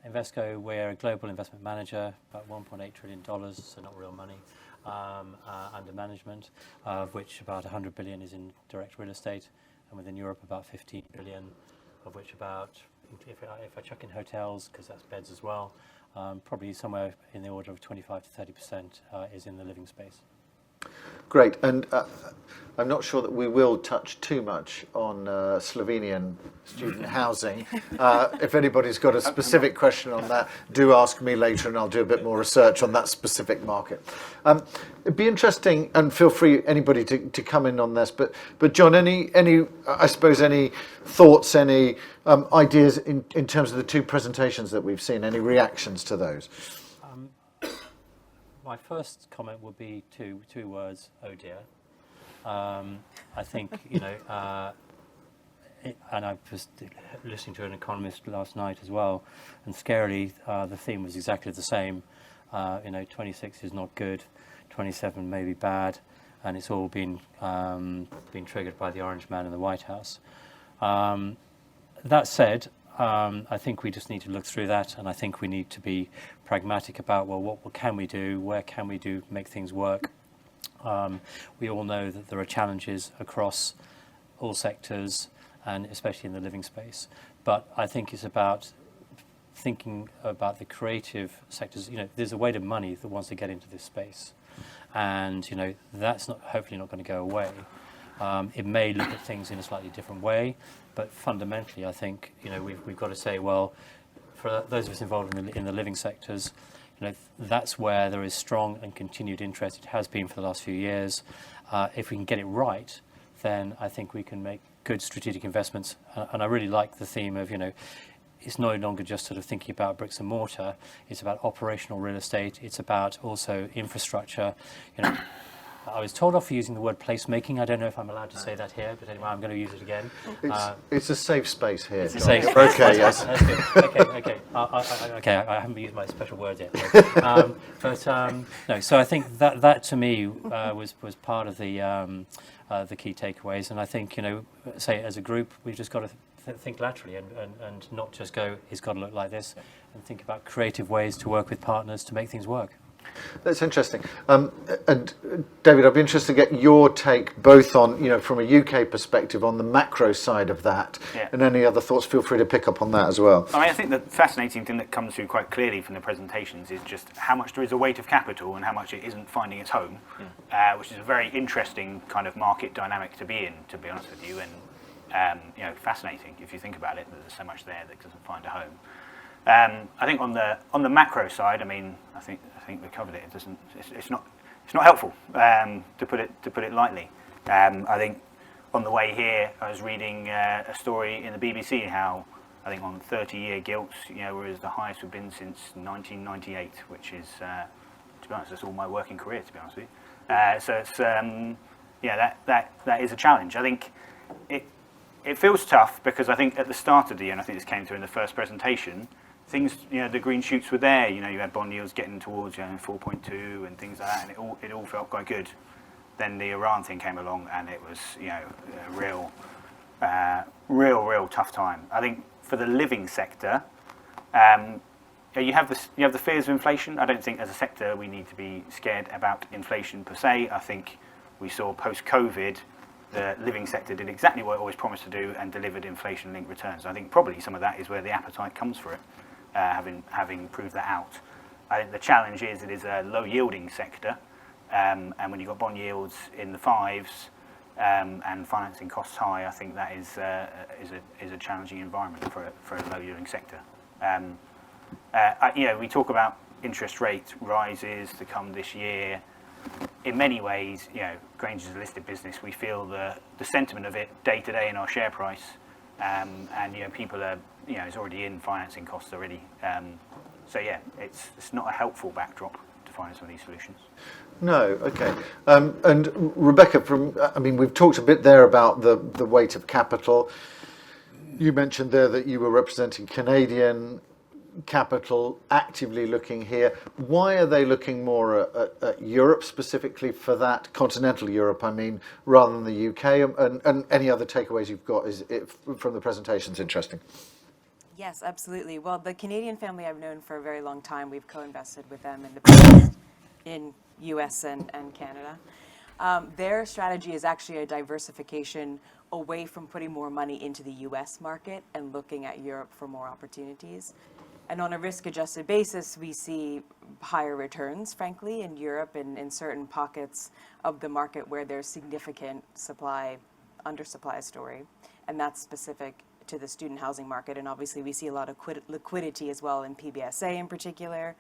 Invesco, we're a global investment manager, about $1.8 trillion, so not real money, under management, of which about 100 billion is in direct real estate, and within Europe about 15 billion, of which about, if I chuck in hotels, because that's beds as well, probably somewhere in the order of 25 to 30% is in the living space. Great, and I'm not sure that we will touch too much on Slovenian student housing. If anybody's got a specific question on that, do ask me later and I'll do a bit more research on that specific market. It'd be interesting, and feel free, anybody, to come in on this, but John, any I suppose, any thoughts, any ideas in terms of the two presentations that we've seen, any reactions to those? My first comment would be two words, oh dear. I think, and I was listening to an economist last night as well, and scarily the theme was exactly the same. 26 is not good, 27 may be bad, and it's all been triggered by the Orange Man in the White House. That said, I think we just need to look through that, and I think we need to be pragmatic about, well, what can we do? Where can we make things work? We all know that there are challenges across all sectors, and especially in the living space. But I think it's about thinking about the creative sectors. There's a weight of money that wants to get into this space, and that's hopefully not going to go away. It may look at things in a slightly different way, but fundamentally, I think we've got to say, well, for those of us involved in the living sectors, that's where there is strong and continued interest. It has been for the last few years. If we can get it right, then I think we can make good strategic investments. And I really like the theme of it's no longer just sort of thinking about bricks and mortar. It's about operational real estate. It's about also infrastructure. I was told off for using the word placemaking. I don't know if I'm allowed to say that here, but anyway, I'm going to use it again. It's a safe space here. It's a safe space. Okay, yes. Okay. I haven't used my special words yet. No. So I think that to me was part of the key takeaways, and I think say as a group we've just got to think laterally and not just go, it's got to look like this, and think about creative ways to work with partners to make things work. That's interesting. And David, I'd be interested to get your take both on, from a UK perspective, on the macro side of that, and any other thoughts, feel free to pick up on that as well. I think the fascinating thing that comes through quite clearly from the presentations is just how much there is a weight of capital and how much it isn't finding its home, which is a very interesting kind of market dynamic to be in, to be honest with you, and fascinating if you think about it, that there's so much there that doesn't find a home. I think on the macro side, I think we covered it. It's not helpful, to put it lightly. I think on the way here, I was reading a story in the BBC how I think on 30-year gilts, whereas the highest we've been since 1998, which is, to be honest, that's all my working career, to be honest with you. So it's that is a challenge. I think it feels tough because I think at the start of the year, and I think this came through in the first presentation, things, the green shoots were there. You had bond yields getting towards 4.2 and things like that, and it all felt quite good. Then the Iran thing came along, and it was a real tough time. I think for the living sector, you have the fears of inflation. I don't think as a sector we need to be scared about inflation per se. I think we saw post-COVID the living sector did exactly what it always promised to do and delivered inflation-linked returns. I think probably some of that is where the appetite comes for it, having proved that out. I think the challenge is it is a low-yielding sector, and when you've got bond yields in the 5s and financing costs high, I think that is a challenging environment for a low-yielding sector. We talk about interest rate rises to come this year. In many ways, Grainger is a listed business. We feel the sentiment of it day to day in our share price, and people are, it's already in financing costs already. It's not a helpful backdrop to find some of these solutions. No, okay. And Rebekah, we've talked a bit there about the weight of capital. You mentioned there that you were representing Canadian capital actively looking here. Why are they looking more at Europe specifically for that, continental Europe, rather than the UK? And any other takeaways you've got from the presentation's interesting. Yes, absolutely. Well, the Canadian family I've known for a very long time. We've co-invested with them in the past in US and Canada. Their strategy is actually a diversification away from putting more money into the US market and looking at Europe for more opportunities. And on a risk-adjusted basis, we see higher returns, frankly, in Europe and in certain pockets of the market where there's significant undersupply story. And that's specific to the student housing market. And obviously, we see a lot of liquidity as well in PBSA in particular.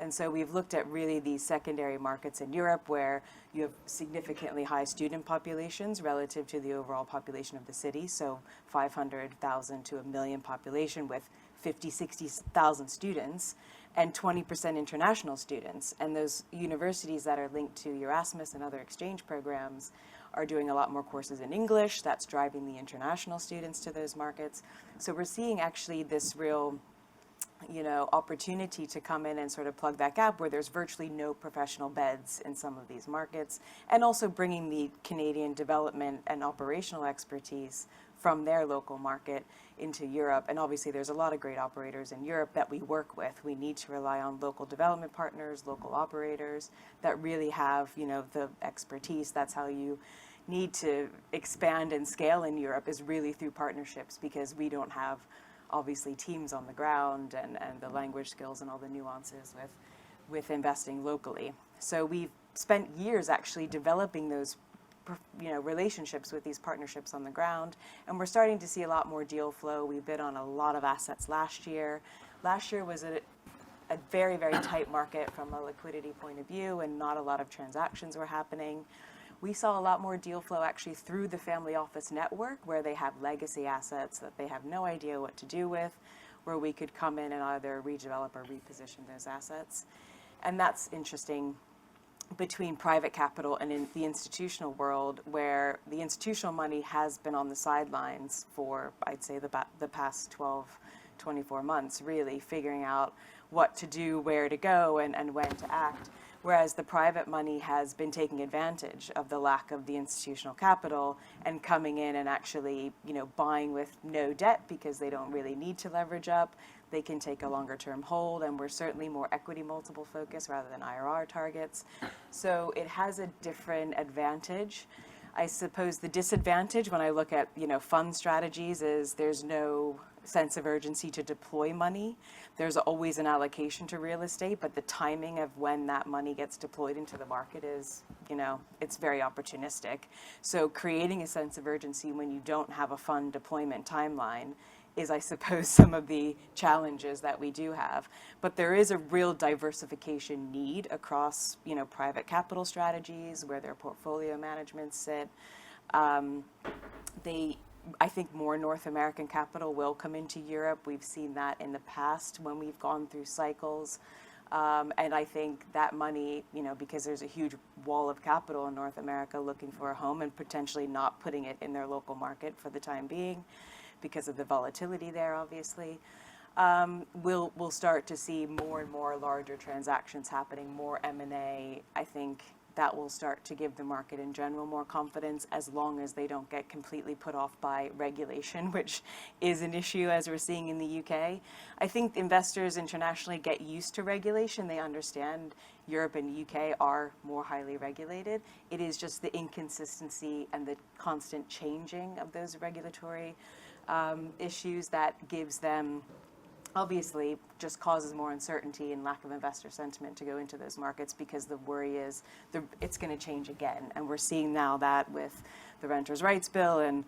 And so we've looked at really these secondary markets in Europe where you have significantly high student populations relative to the overall population of the city. So 500,000 to 1 million population with 50, 60,000 students and 20% international students. And those universities that are linked to Erasmus and other exchange programs are doing a lot more courses in English. That's driving the international students to those markets. So we're seeing actually this real opportunity to come in and sort of plug that gap where there's virtually no professional beds in some of these markets, and also bringing the Canadian development and operational expertise from their local market into Europe. And obviously there's a lot of great operators in Europe that we work with. We need to rely on local development partners, local operators that really have, the expertise. That's how you need to expand and scale in Europe, is really through partnerships, because we don't have obviously teams on the ground and the language skills and all the nuances with investing locally. So we've spent years actually developing those relationships with these partnerships on the ground, and we're starting to see a lot more deal flow. We bid on a lot of assets last year. Last year was a very, very tight market from a liquidity point of view, and not a lot of transactions were happening. We saw a lot more deal flow actually through the family office network, where they have legacy assets that they have no idea what to do with, where we could come in and either redevelop or reposition those assets. And that's interesting between private capital and in the institutional world, where the institutional money has been on the sidelines for, I'd say, the past 12, 24 months, really figuring out what to do, where to go, and when to act. Whereas the private money has been taking advantage of the lack of the institutional capital and coming in and actually, buying with no debt because they don't really need to leverage up. They can take a longer term hold, and we're certainly more equity multiple focused rather than IRR targets. So it has a different advantage. I suppose the disadvantage when I look at, fund strategies is there's no sense of urgency to deploy money. There's always an allocation to real estate, but the timing of when that money gets deployed into the market is, it's very opportunistic. So creating a sense of urgency when you don't have a fund deployment timeline is, I suppose, some of the challenges that we do have. But there is a real diversification need across, private capital strategies, where their portfolio managements sit. I think more North American capital will come into Europe. We've seen that in the past when we've gone through cycles. And I think that money, because there's a huge wall of capital in North America looking for a home and potentially not putting it in their local market for the time being, because of the volatility there, obviously, we'll start to see more and more larger transactions happening, more M&A. I think that will start to give the market in general more confidence, as long as they don't get completely put off by regulation, which is an issue as we're seeing in the UK. I think investors internationally get used to regulation. They understand Europe and UK are more highly regulated. It is just the inconsistency and the constant changing of those regulatory issues that gives them, obviously, just causes more uncertainty and lack of investor sentiment to go into those markets, because the worry is it's going to change again. And we're seeing now that with the Renters' Rights Bill, and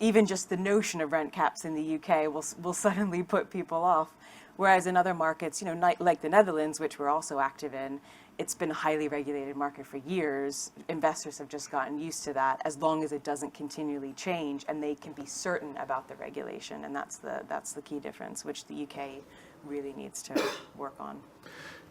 even just the notion of rent caps in the UK will suddenly put people off. Whereas in other markets, like the Netherlands, which we're also active in, it's been a highly regulated market for years. Investors have just gotten used to that, as long as it doesn't continually change and they can be certain about the regulation. And that's the key difference, which the UK really needs to work on.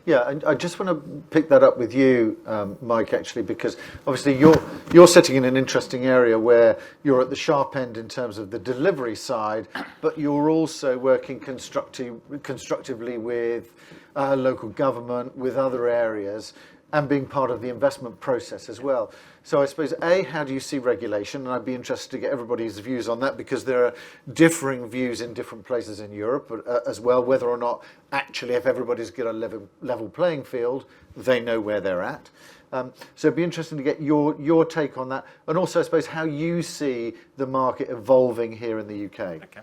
Yeah, and I just want to pick that up with you, Mike, actually, because obviously you're sitting in an interesting area where you're at the sharp end in terms of the delivery side, but you're also working constructively with local government, with other areas, and being part of the investment process as well. So I suppose, A, how do you see regulation? And I'd be interested to get everybody's views on that, because there are differing views in different places in Europe as well, whether or not actually, if everybody's got a level playing field, they know where they're at. So it'd be interesting to get your take on that, and also I suppose how you see the market evolving here in the UK. Okay.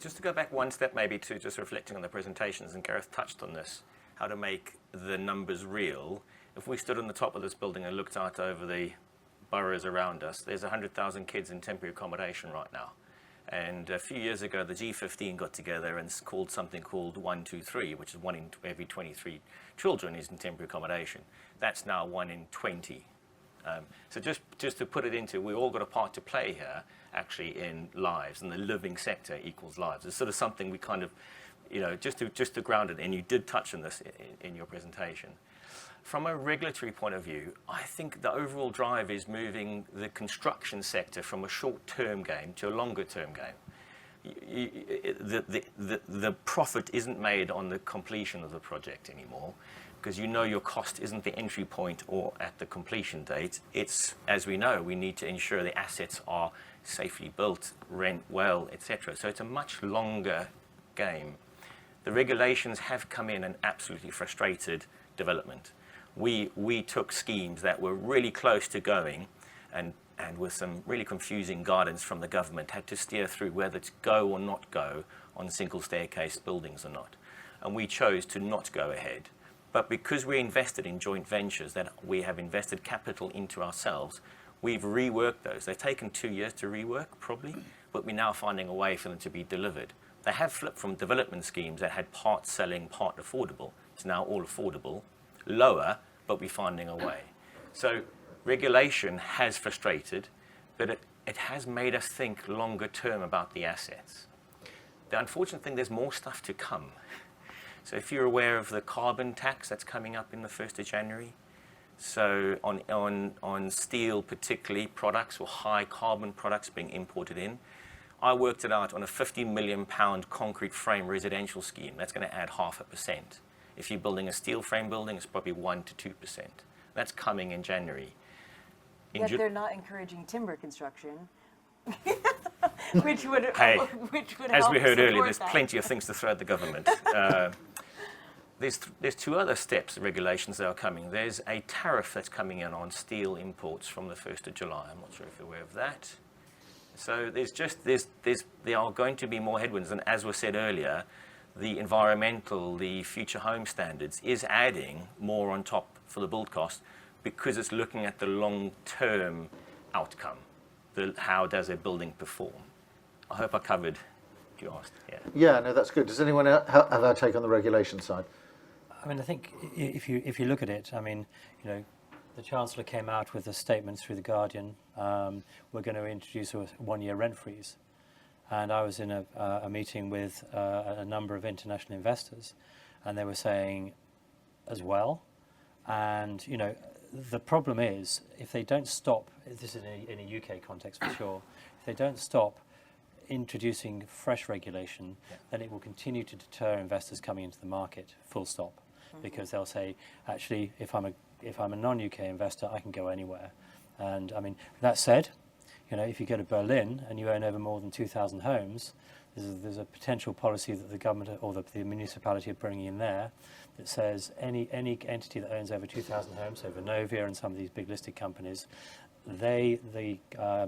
Just to go back one step maybe to just reflecting on the presentations, and Gareth touched on this, how to make the numbers real. If we stood on the top of this building and looked out over the boroughs around us, there's 100,000 kids in temporary accommodation right now. And a few years ago, the G15 got together and called something called 123, which is 1 in every 23 children is in temporary accommodation. That's now 1 in 20. So just to put it into, we all got a part to play here, actually, in lives, and the living sector equals lives. It's sort of something we kind of, just to ground it, and you did touch on this in your presentation. From a regulatory point of view, I think the overall drive is moving the construction sector from a short-term game to a longer-term game. The profit isn't made on the completion of the project anymore, because your cost isn't the entry point or at the completion date. It's, as we know, we need to ensure the assets are safely built, rent well, etc. So it's a much longer game. The regulations have come in and absolutely frustrated development. We took schemes that were really close to going, and with some really confusing guidance from the government, had to steer through whether to go or not go on single staircase buildings or not. And we chose to not go ahead. But because we invested in joint ventures, that we have invested capital into ourselves, we've reworked those. They've taken 2 years to rework, probably, but we're now finding a way for them to be delivered. They have flipped from development schemes that had part selling, part affordable. It's now all affordable. Lower, but we're finding a way. So regulation has frustrated, but it has made us think longer term about the assets. The unfortunate thing, there's more stuff to come. So if you're aware of the carbon tax that's coming up in the 1st of January, so on steel particularly, products or high carbon products being imported in, I worked it out on a £50 million concrete frame residential scheme. That's going to add 0.5%. If you're building a steel frame building, it's probably 1 to 2%. That's coming in January. Yet they're not encouraging timber construction, which would help as we heard earlier, there's that. plenty of things to throw at the government. There's 2 other steps, regulations that are coming. There's a tariff that's coming in on steel imports from the 1st of July. I'm not sure if you're aware of that. So there are going to be more headwinds, and as was said earlier, the environmental, the future home standards is adding more on top for the build cost, because it's looking at the long-term outcome. How does a building perform? I hope I covered what you asked. Yeah, no, that's good. Does anyone have a take on the regulation side? I mean, I think if you look at it, I mean, the Chancellor came out with a statement through The Guardian, we're going to introduce a 1-year rent freeze. And I was in a meeting with a number of international investors, and they were saying as well. And, the problem is, if they don't stop, this is in a UK context for sure, if they don't stop introducing fresh regulation, then it will continue to deter investors coming into the market, full stop. Because they'll say, actually, if I'm if I'm a non-UK investor, I can go anywhere. And I mean, that said, if you go to Berlin and you own over more than 2,000 homes, there's a potential policy that the government or the municipality are bringing in there that says any entity that owns over 2,000 homes, so Vonovia and some of these big listed companies, the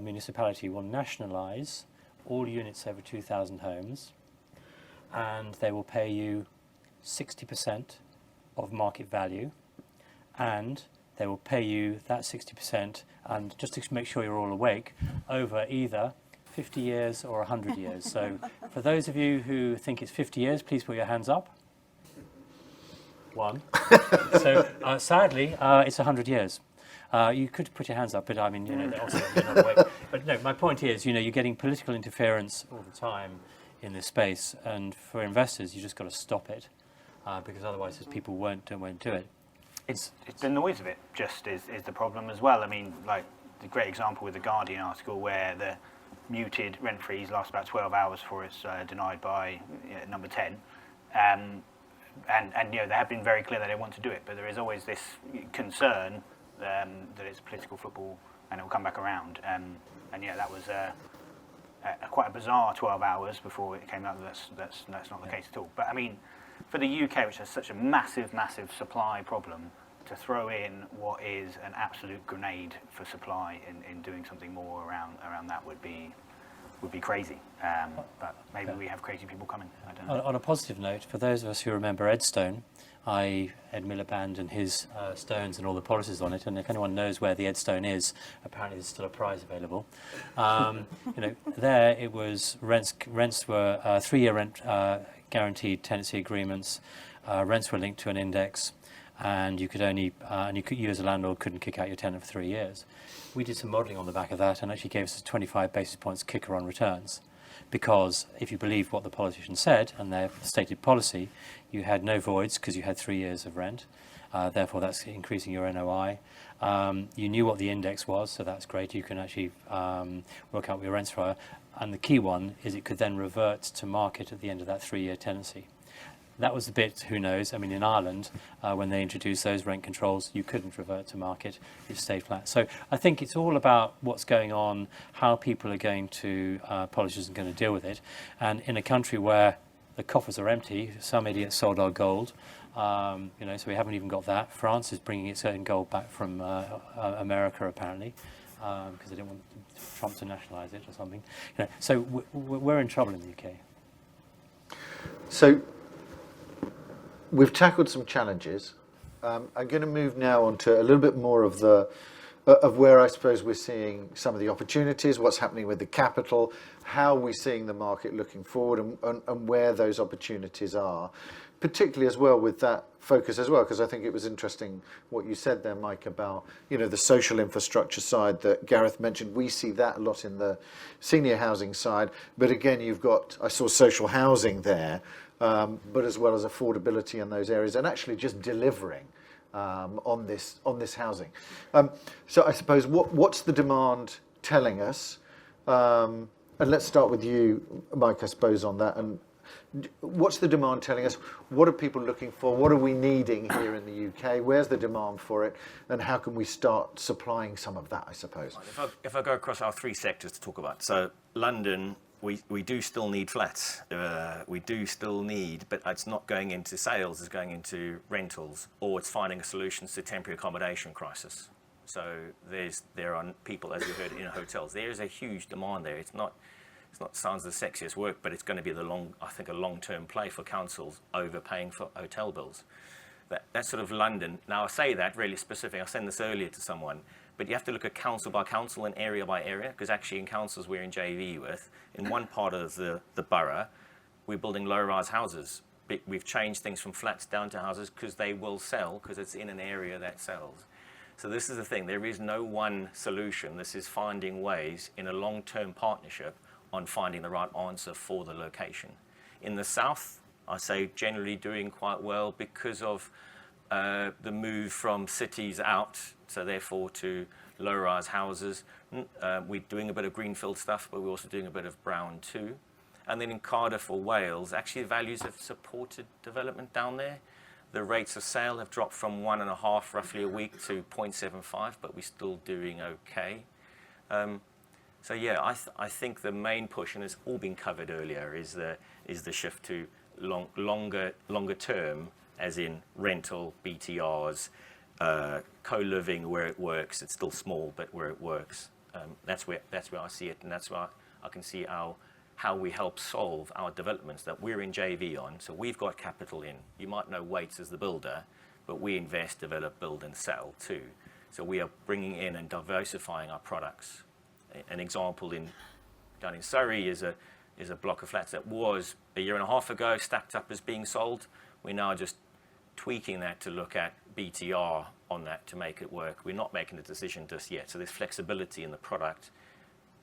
municipality will nationalise all units over 2,000 homes, and they will pay you 60% of market value, and they will pay you that 60%, and just to make sure you're all awake, over either 50 years or 100 years. So for those of you who think it's 50 years, please put your hands up. One. So sadly, it's 100 years. You could put your hands up, but I mean, obviously you're not awake. But no, my point is, you're getting political interference all the time in this space, and for investors, you just got to stop it, because otherwise, people won't do it. It's the noise of it just is the problem as well. I mean, like the great example with the Guardian article where the muted rent freeze lasts about 12 hours before it's denied by number 10. And they have been very clear that they want to do it, but there is always this concern that it's political football and it will come back around. And that was quite a bizarre 12 hours before it came out that that's not the case at all. But I mean, for the UK, which has such a massive supply problem, to throw in what is an absolute grenade for supply in doing something more around that would be crazy. But maybe we have crazy people coming. I don't know. On a positive note, for those of us who remember Ed Stone, Ed Miliband and his stones and all the policies on it, and if anyone knows where the Ed Stone is, apparently there's still a prize available. There it was rents were 3-year rent guaranteed tenancy agreements. Rents were linked to an index, and you as a landlord couldn't kick out your tenant for 3 years. We did some modelling on the back of that, and actually gave us a 25 basis points kicker on returns, because if you believe what the politicians said and their stated policy, you had no voids because you had 3 years of rent. Therefore, that's increasing your NOI. You knew what the index was, so that's great. You can actually work out what your rents were. And the key one is it could then revert to market at the end of that 3-year tenancy. That was the bit, who knows, I mean, in Ireland, when they introduced those rent controls, you couldn't revert to market, it stayed flat. So I think it's all about what's going on, how people are going to, politicians are going to deal with it. And in a country where the coffers are empty, some idiots sold our gold, so we haven't even got that. France is bringing its own gold back from America, apparently, because they didn't want Trump to nationalise it or something. So we're in trouble in the UK. So we've tackled some challenges. I'm going to move now on to a little bit more of where I suppose we're seeing some of the opportunities, what's happening with the capital, how we're seeing the market looking forward, and where those opportunities are, particularly as well with that focus as well, because I think it was interesting what you said there, Mike, about the social infrastructure side that Gareth mentioned. We see that a lot in the senior housing side, but again, I saw social housing there, but as well as affordability in those areas, and actually just delivering on this housing. So I suppose what's the demand telling us? And let's start with you, Mike, I suppose, on that. And what's the demand telling us? What are people looking for? What are we needing here in the UK? Where's the demand for it? And how can we start supplying some of that, I suppose? If I go across our 3 sectors to talk about, so London, we do still need flats. We do still need, but it's not going into sales, it's going into rentals, or it's finding a solution to temporary accommodation crisis. So there are people, as you heard, in hotels. There is a huge demand there. It's not sounds the sexiest work, but it's going to be a long-term play for councils overpaying for hotel bills. That's sort of London. Now I say that really specific. I sent this earlier to someone, but you have to look at council by council and area by area, because actually in councils we're in JV with, in one part of the borough, we're building low-rise houses. We've changed things from flats down to houses because they will sell, because it's in an area that sells. So this is the thing. There is no one solution. This is finding ways in a long-term partnership on finding the right answer for the location. In the south, I say generally doing quite well because of the move from cities out, so therefore to low-rise houses. We're doing a bit of greenfield stuff, but we're also doing a bit of brown too. And then in Cardiff or Wales, actually the values have supported development down there. The rates of sale have dropped from 1.5 roughly a week to 0.75, but we're still doing okay. So yeah, I think the main push, and it's all been covered earlier, is the shift to longer term, as in rental, BTRs, co-living where it works. It's still small, but where it works. That's where I see it, and that's where I can see how we help solve our developments that we're in JV on. So we've got capital in. You might know Wates as the builder, but we invest, develop, build, and sell too. So we are bringing in and diversifying our products. An example down in Surrey is a block of flats that was a year and a half ago stacked up as being sold. We're now just tweaking that to look at BTR on that to make it work. We're not making the decision just yet. So there's flexibility in the product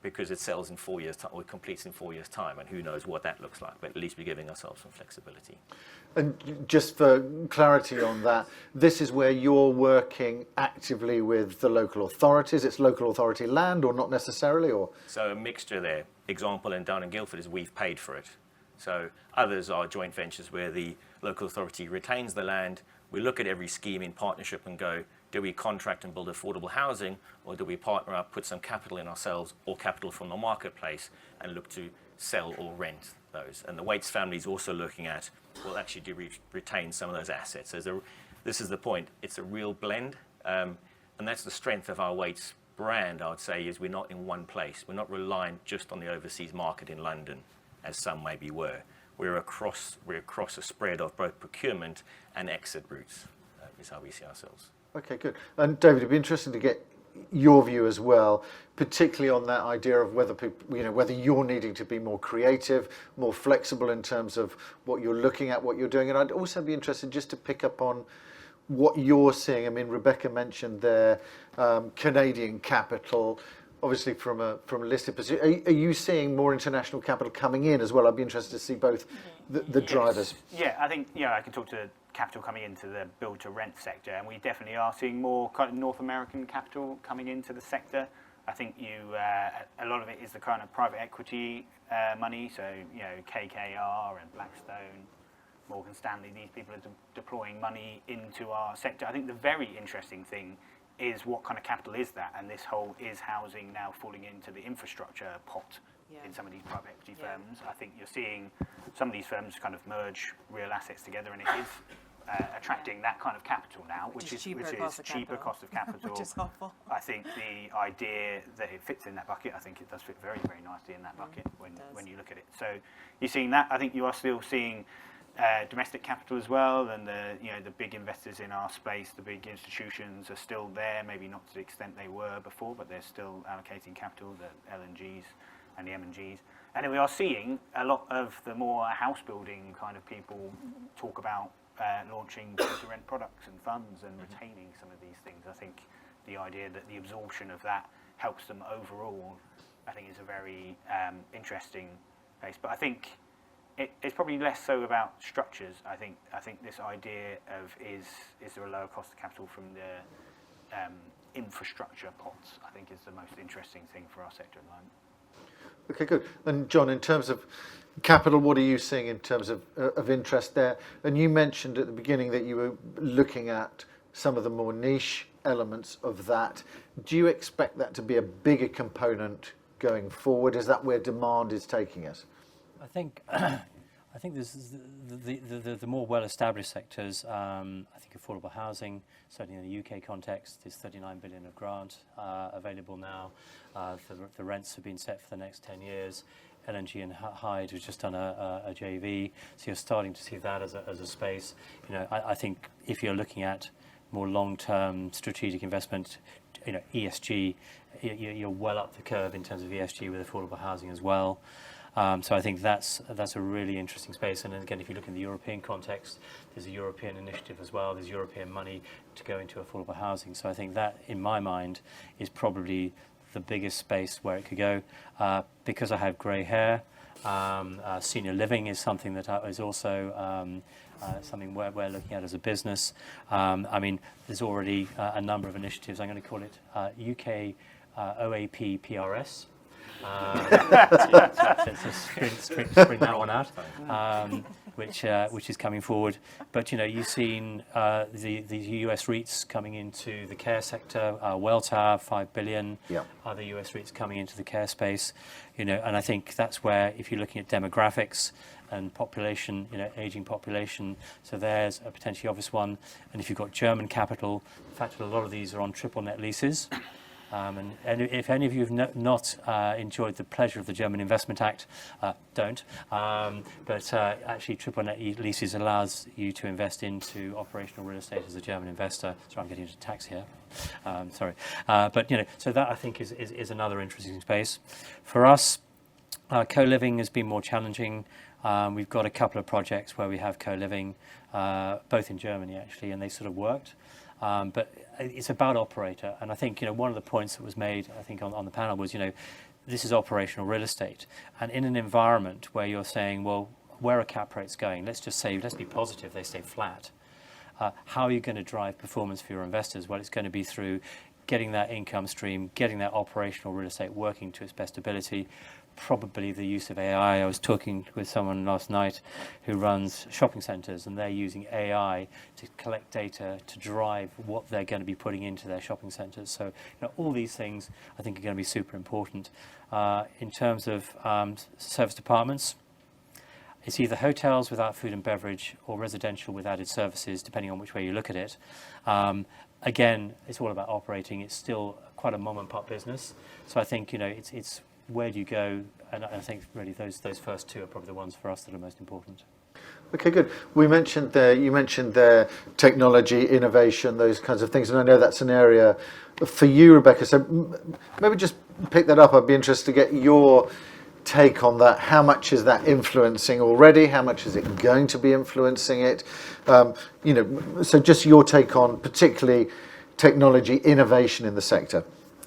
because it sells in 4 years' time, or it completes in 4 years' time, and who knows what that looks like. But at least we're giving ourselves some flexibility. And just for clarity on that, this is where you're working actively with the local authorities. It's local authority land, or not necessarily, or? So a mixture there. Example down in Guildford is we've paid for it. So others are joint ventures where the local authority retains the land. We look at every scheme in partnership and go, do we contract and build affordable housing, or do we partner up, put some capital in ourselves or capital from the marketplace and look to sell or rent those? And the Wates family is also looking at, well, actually, do we retain some of those assets? So this is the point. It's a real blend, and that's the strength of our Wates brand, I would say, is we're not in one place. We're not reliant just on the overseas market in London, as some maybe were. We're across a spread of both procurement and exit routes, is how we see ourselves. Okay, good. And David, it'd be interesting to get your view as well, particularly on that idea of whether people, whether you're needing to be more creative, more flexible in terms of what you're looking at, what you're doing. And I'd also be interested just to pick up on what you're seeing. I mean, Rebekah mentioned there Canadian capital, obviously from a listed position. Are you seeing more international capital coming in as well? I'd be interested to see both the drivers. Yeah, I think I can talk to capital coming into the build-to-rent sector, and we definitely are seeing more kind of North American capital coming into the sector. I think a lot of it is the kind of private equity money, so KKR and Blackstone, Morgan Stanley. These people are deploying money into our sector. I think the very interesting thing is what kind of capital is that, and this whole is housing now falling into the infrastructure pot in some of these private equity firms. I think you're seeing some of these firms kind of merge real assets together, and it is attracting that kind of capital now, which is cheaper cost of capital. Which is helpful. I think the idea that it fits in that bucket, I think it does fit very, very nicely in that bucket when you look at it. So you're seeing that. I think you are still seeing domestic capital as well, and the big investors in our space, the big institutions are still there, maybe not to the extent they were before, but they're still allocating capital, the LNGs and the M&Gs. And then we are seeing a lot of the more house building kind of people talk about launching build-to-rent products and funds and retaining some of these things. I think the idea that the absorption of that helps them overall, I think is a very interesting place. But I think it's probably less so about structures. I think this idea of is there a lower cost of capital from the infrastructure pots, I think is the most interesting thing for our sector at the moment. Okay, good. And John, in terms of capital, what are you seeing in terms of interest there? And you mentioned at the beginning that you were looking at some of the more niche elements of that. Do you expect that to be a bigger component going forward? Is that where demand is taking us? I think this is the more well-established sectors. I think affordable housing, certainly in the UK context, is 39 billion of grant available now. The rents have been set for the next 10 years. LNG and Hyde has just done a JV, so you're starting to see that as a space. I think if you're looking at more long-term strategic investment, ESG, you're well up the curve in terms of ESG with affordable housing as well. So I think that's a really interesting space. And then again, if you look in the European context, there's a European initiative as well. There's European money to go into affordable housing. So I think that, in my mind, is probably the biggest space where it could go. Because I have grey hair, senior living is something that is also something we're looking at as a business. I mean, there's already a number of initiatives. I'm going to call it UK OAP PRS. Spring that one out. which is coming forward. But you've seen the US REITs coming into the care sector. Welltower, $5 billion. Yeah. Other US REITs coming into the care space. And I think that's where, if you're looking at demographics and population, aging population, so there's a potentially obvious one. And if you've got German capital, the fact that a lot of these are on triple net leases. And if any of you have not enjoyed the pleasure of the German Investment Act, don't. But actually, triple net leases allows you to invest into operational real estate as a German investor. Sorry, I'm getting into tax here. Sorry. But, so that I think is another interesting space. For us, co-living has been more challenging. We've got a couple of projects where we have co-living, both in Germany, actually, and they sort of worked. But it's about operator, and I think one of the points that was made, I think on the panel was this is operational real estate, and in an environment where you're saying, well, where are cap rates going? Let's be positive, they stay flat. How are you going to drive performance for your investors? Well, it's going to be through getting that income stream, getting that operational real estate working to its best ability. Probably the use of AI. I was talking with someone last night who runs shopping centres, and they're using AI to collect data to drive what they're going to be putting into their shopping centres. So all these things I think are going to be super important. In terms of service departments, it's either hotels without food and beverage or residential with added services, depending on which way you look at it. Again, it's all about operating. It's still quite a mom and pop business. So I think it's where do you go? And I think really those first two are probably the ones for us that are most important. Okay, good. You mentioned the technology, innovation, those kinds of things, and I know that's an area for you, Rebekah. So maybe just pick that up. I'd be interested to get your take on that. How much is that influencing already? How much is it going to be influencing it? So just your take on particularly technology innovation in the sector.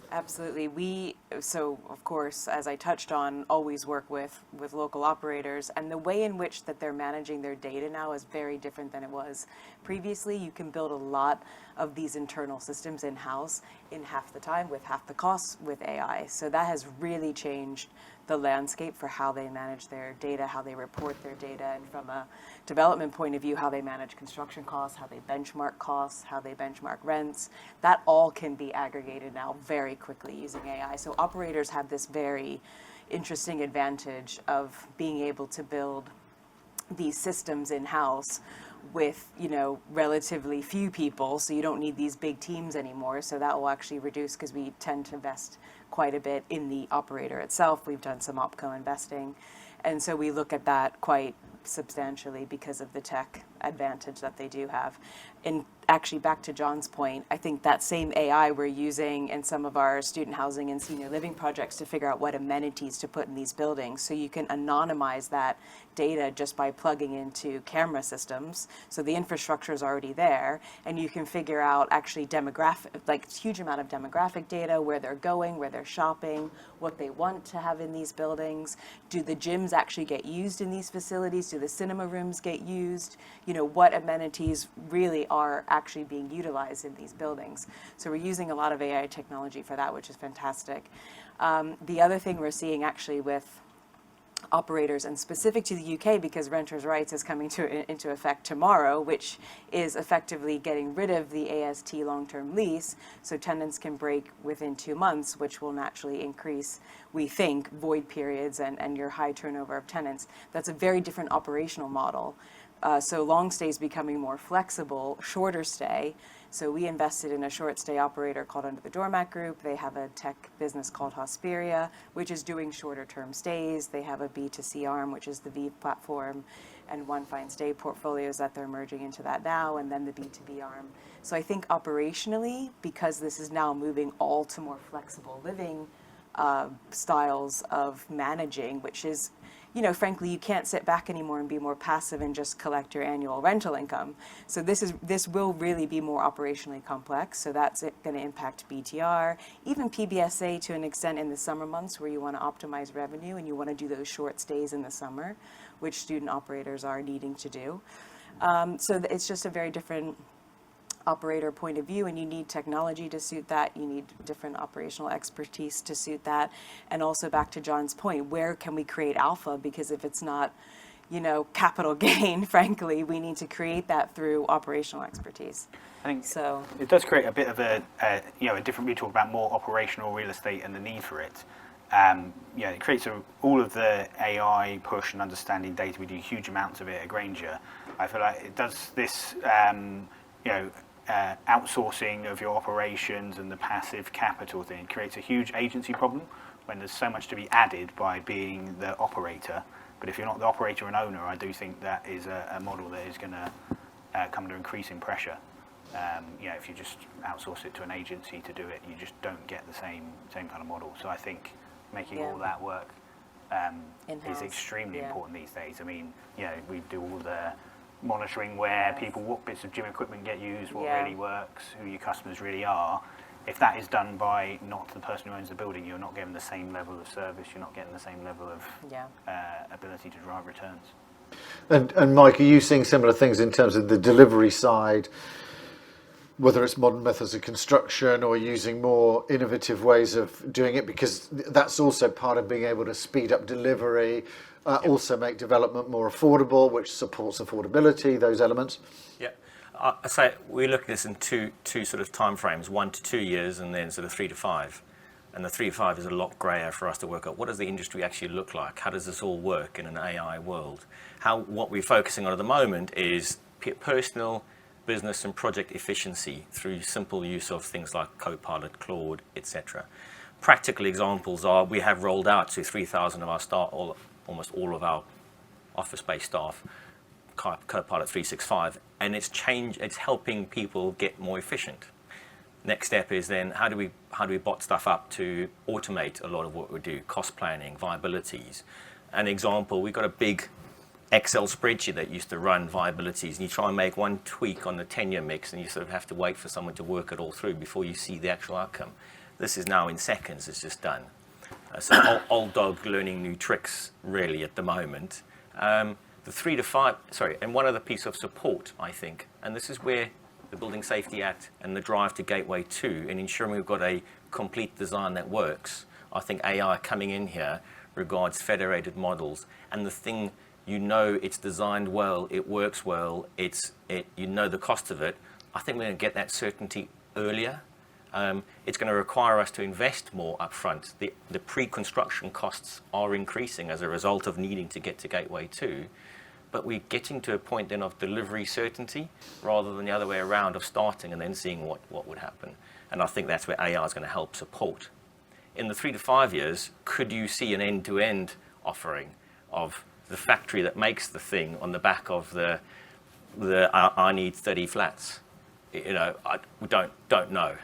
Absolutely. So of course, as I touched on, always work with local operators, and the way in which that they're managing their data now is very different than it was previously. You can build a lot of these internal systems in-house in half the time with half the costs with AI. So that has really changed the landscape for how they manage their data, how they report their data, and from a development point of view, how they manage construction costs, how they benchmark costs, how they benchmark rents. That all can be aggregated now very quickly using AI. So operators have this very interesting advantage of being able to build these systems in-house with relatively few people, so you don't need these big teams anymore. So that will actually reduce, because we tend to invest quite a bit in the operator itself. We've done some opco investing, and so we look at that quite substantially because of the tech advantage that they do have. And actually, back to John's point, I think that same AI we're using in some of our student housing and senior living projects to figure out what amenities to put in these buildings. So you can anonymize that data just by plugging into camera systems. So the infrastructure is already there, and you can figure out actually demographic, like huge amount of demographic data, where they're going, where they're shopping, what they want to have in these buildings. Do the gyms actually get used in these facilities? Do the cinema rooms get used? What amenities really are actually being utilized in these buildings. So we're using a lot of AI technology for that, which is fantastic. The other thing we're seeing actually with operators, and specific to the UK, because renters' rights is coming into effect tomorrow, which is effectively getting rid of the AST long-term lease, so tenants can break within 2 months, which will naturally increase, we think, void periods and your high turnover of tenants. That's a very different operational model. So long stay is becoming more flexible, shorter stay. So we invested in a short stay operator called Under the Doormat Group. They have a tech business called Hosperia, which is doing shorter term stays. They have a B2C arm, which is the Vive platform, and One Fine Stay portfolios that they're merging into that now, and then the B2B arm. So I think operationally, because this is now moving all to more flexible living styles of managing, which is, frankly, you can't sit back anymore and be more passive and just collect your annual rental income. So this will really be more operationally complex. So that's going to impact BTR, even PBSA to an extent in the summer months where you want to optimize revenue and you want to do those short stays in the summer, which student operators are needing to do. So it's just a very different operator point of view, and you need technology to suit that. You need different operational expertise to suit that. And also back to John's point, where can we create alpha? Because if it's not, capital gain, frankly. We need to create that through operational expertise. I think So it does create a bit of a different. We talk about more operational real estate and the need for it. It creates all of the AI push and understanding data. We do huge amounts of it at Grainger. I feel like it does this, outsourcing of your operations and the passive capital thing. It creates a huge agency problem when there's so much to be added by being the operator. But if you're not the operator and owner, I do think that is a model that is going to come under increasing pressure. If you just outsource it to an agency to do it, you just don't get the same kind of model. So I think making all that work is extremely important these days. I mean, we do all the monitoring where what bits of gym equipment get used, what really works, who your customers really are. If that is done by not the person who owns the building, you're not getting the same level of service, you're not getting the same level of ability to drive returns. And Mike, are you seeing similar things in terms of the delivery side, whether it's modern methods of construction or using more innovative ways of doing it? Because that's also part of being able to speed up delivery, also make development more affordable, which supports affordability, those elements. Yeah. I say we look at this in two sort of time frames, 1 to 2 years and then sort of 3 to 5. And the 3 to 5 is a lot grayer for us to work out. What does the industry actually look like? How does this all work in an AI world? What we're focusing on at the moment is personal, business and project efficiency through simple use of things like Copilot, Claude, etc. Practical examples are we have rolled out to 3,000 of our staff, almost all of our office-based staff, Copilot 365, and it's helping people get more efficient. Next step is then how do we bot stuff up to automate a lot of what we do, cost planning, viabilities. An example, we've got a big Excel spreadsheet that used to run viabilities, and you try and make one tweak on the 10-year mix and you sort of have to wait for someone to work it all through before you see the actual outcome. This is now in seconds, it's just done. So old dog learning new tricks really at the moment. The 3 to 5, and one other piece of support, I think, and this is where the Building Safety Act and the drive to Gateway 2 and ensuring we've got a complete design that works. I think AI coming in here regards federated models, and the thing, it's designed well, it works well, the cost of it. I think we're going to get that certainty earlier. It's going to require us to invest more upfront. The pre-construction costs are increasing as a result of needing to get to Gateway 2. But we're getting to a point then of delivery certainty rather than the other way around of starting and then seeing what would happen. And I think that's where AI is going to help support. In the 3 to 5 years, could you see an end-to-end offering of the factory that makes the thing on the back of I need 30 flats? We don't know.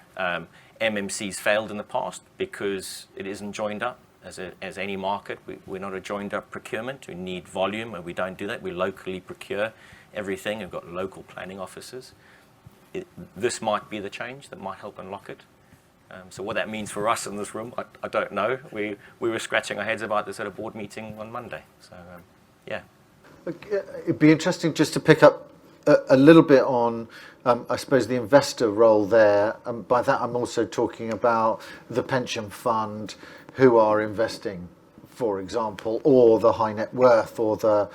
MMC's failed in the past because it isn't joined up. As any market, we're not a joined-up procurement. We need volume, and we don't do that. We locally procure everything. We've got local planning officers. This might be the change that might help unlock it. So what that means for us in this room, I don't know. We were scratching our heads about this at a board meeting on Monday. So, It'd be interesting just to pick up a little bit on, I suppose, the investor role there. By that, I'm also talking about the pension fund who are investing, for example, or the high net worth, or the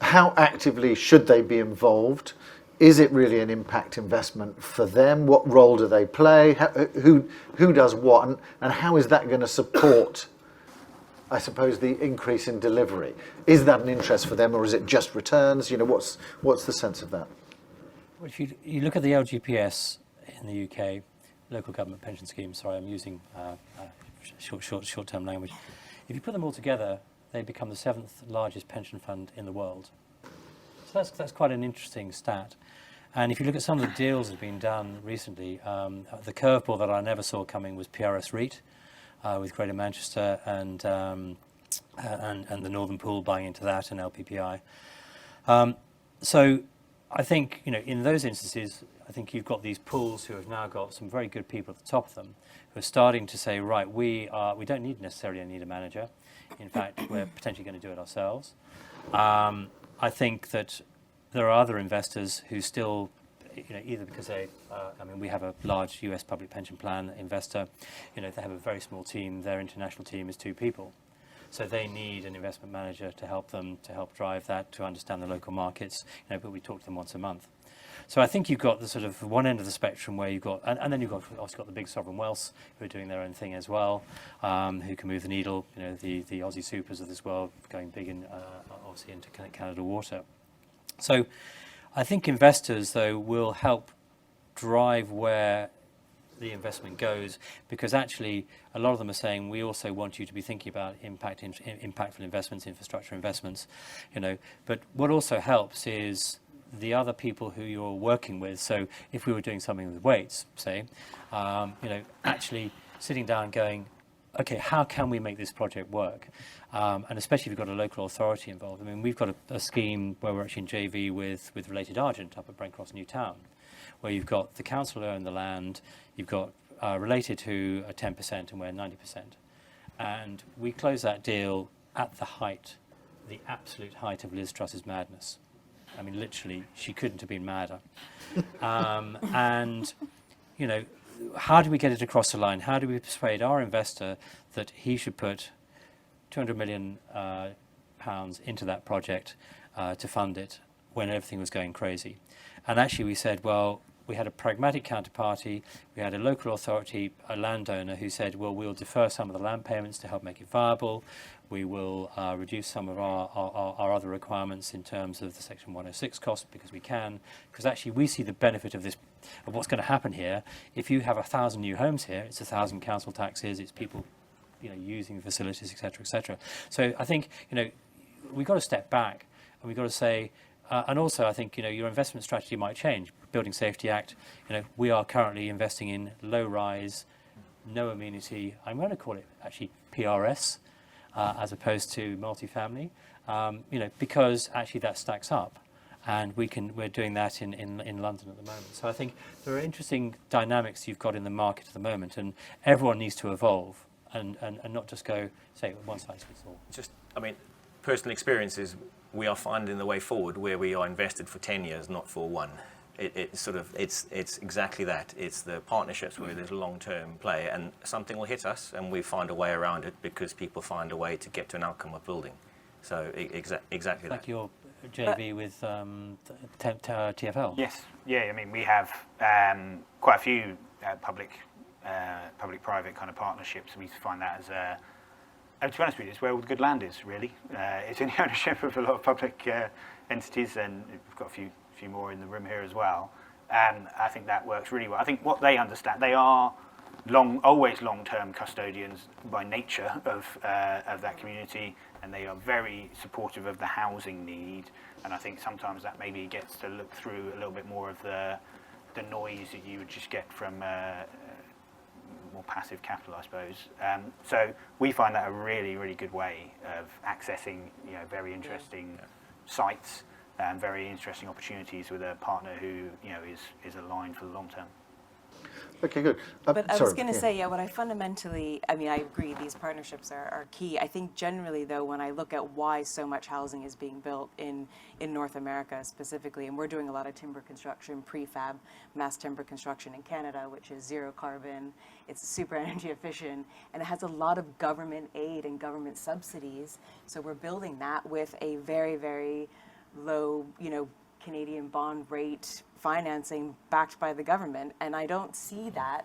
how actively should they be involved? Is it really an impact investment for them? What role do they play? Who does what, and how is that going to support, I suppose, the increase in delivery? Is that an interest for them, or is it just returns? What's the sense of that? Well, if you look at the LGPS in the UK, local government pension scheme. Sorry, I'm using short-term language. If you put them all together, they become the 7th largest pension fund in the world. So that's quite an interesting stat. And if you look at some of the deals that have been done recently, the curveball that I never saw coming was PRS REIT with Greater Manchester and the Northern Pool buying into that, and LPPI. So I think in those instances, I think you've got these pools who have now got some very good people at the top of them who are starting to say, right, we don't necessarily need a manager. In fact, we're potentially going to do it ourselves. I think that there are other investors who still, either because we have a large US public pension plan investor, they have a very small team. Their international team is 2 people. So they need an investment manager to help them, to help drive that, to understand the local markets. But we talk to them once a month. So I think you've got the sort of one end of the spectrum where you've got, and then you've got obviously got the big sovereign wealths who are doing their own thing as well, who can move the needle. The Aussie supers of this world going big in obviously into Canada Water. So I think investors though will help drive where the investment goes, because actually a lot of them are saying we also want you to be thinking about impactful investments, infrastructure investments, But what also helps is the other people who you're working with. So if we were doing something with Wates, say, actually sitting down and going, okay, how can we make this project work? And especially if you've got a local authority involved. I mean, we've got a scheme where we're actually in JV with Related Argent up at Brent Newtown, where you've got the council own the land, you've got Related who are 10% and we're 90%. And we closed that deal at the absolute height of Liz Truss's madness. I mean, literally, she couldn't have been madder. And, how do we get it across the line? How do we persuade our investor that he should put £200 million into that project to fund it when everything was going crazy? And actually we said, well, we had a pragmatic counterparty, we had a local authority, a landowner who said, well, we'll defer some of the land payments to help make it viable. We will reduce some of our other requirements in terms of the Section 106 cost because we can. Because actually we see the benefit of this, of what's going to happen here. If you have 1,000 new homes here, it's 1,000 council taxes, it's people using the facilities, etc., etc. So I think, we've got to step back and we've got to say, and also I think, your investment strategy might change. Building Safety Act, we are currently investing in low-rise, no amenity, I'm going to call it actually PRS, as opposed to multifamily, because actually that stacks up. And we're doing that in London at the moment. So I think there are interesting dynamics you've got in the market at the moment, and everyone needs to evolve and not just go, say, one size fits all. Personal experiences, we are finding the way forward where we are invested for 10 years, not for one. It's exactly that. It's the partnerships where there's a long-term play, and something will hit us, and we find a way around it because people find a way to get to an outcome of building. So exactly that. Like your JV with TfL. Yes, yeah. I mean, we have quite a few public-private kind of partnerships. We find that as to be honest with you, it's where all the good land is, really. It's in the ownership of a lot of public entities, and we've got a few more in the room here as well. I think that works really well. I think what they understand, they are always long-term custodians by nature of that community, and they are very supportive of the housing need. And I think sometimes that maybe gets to look through a little bit more of the noise that you would just get from more passive capital, I suppose. So we find that a really, really good way of accessing, very interesting sites and very interesting opportunities with a partner who, is aligned for the long term. Okay, good. But I was going to say, what I fundamentally, I agree, these partnerships are key. I think generally, though, when I look at why so much housing is being built in North America specifically, and we're doing a lot of timber construction, prefab, mass timber construction in Canada, which is zero carbon, it's super energy efficient, and it has a lot of government aid and government subsidies. So we're building that with a very, very low, Canadian bond rate financing backed by the government, and I don't see that,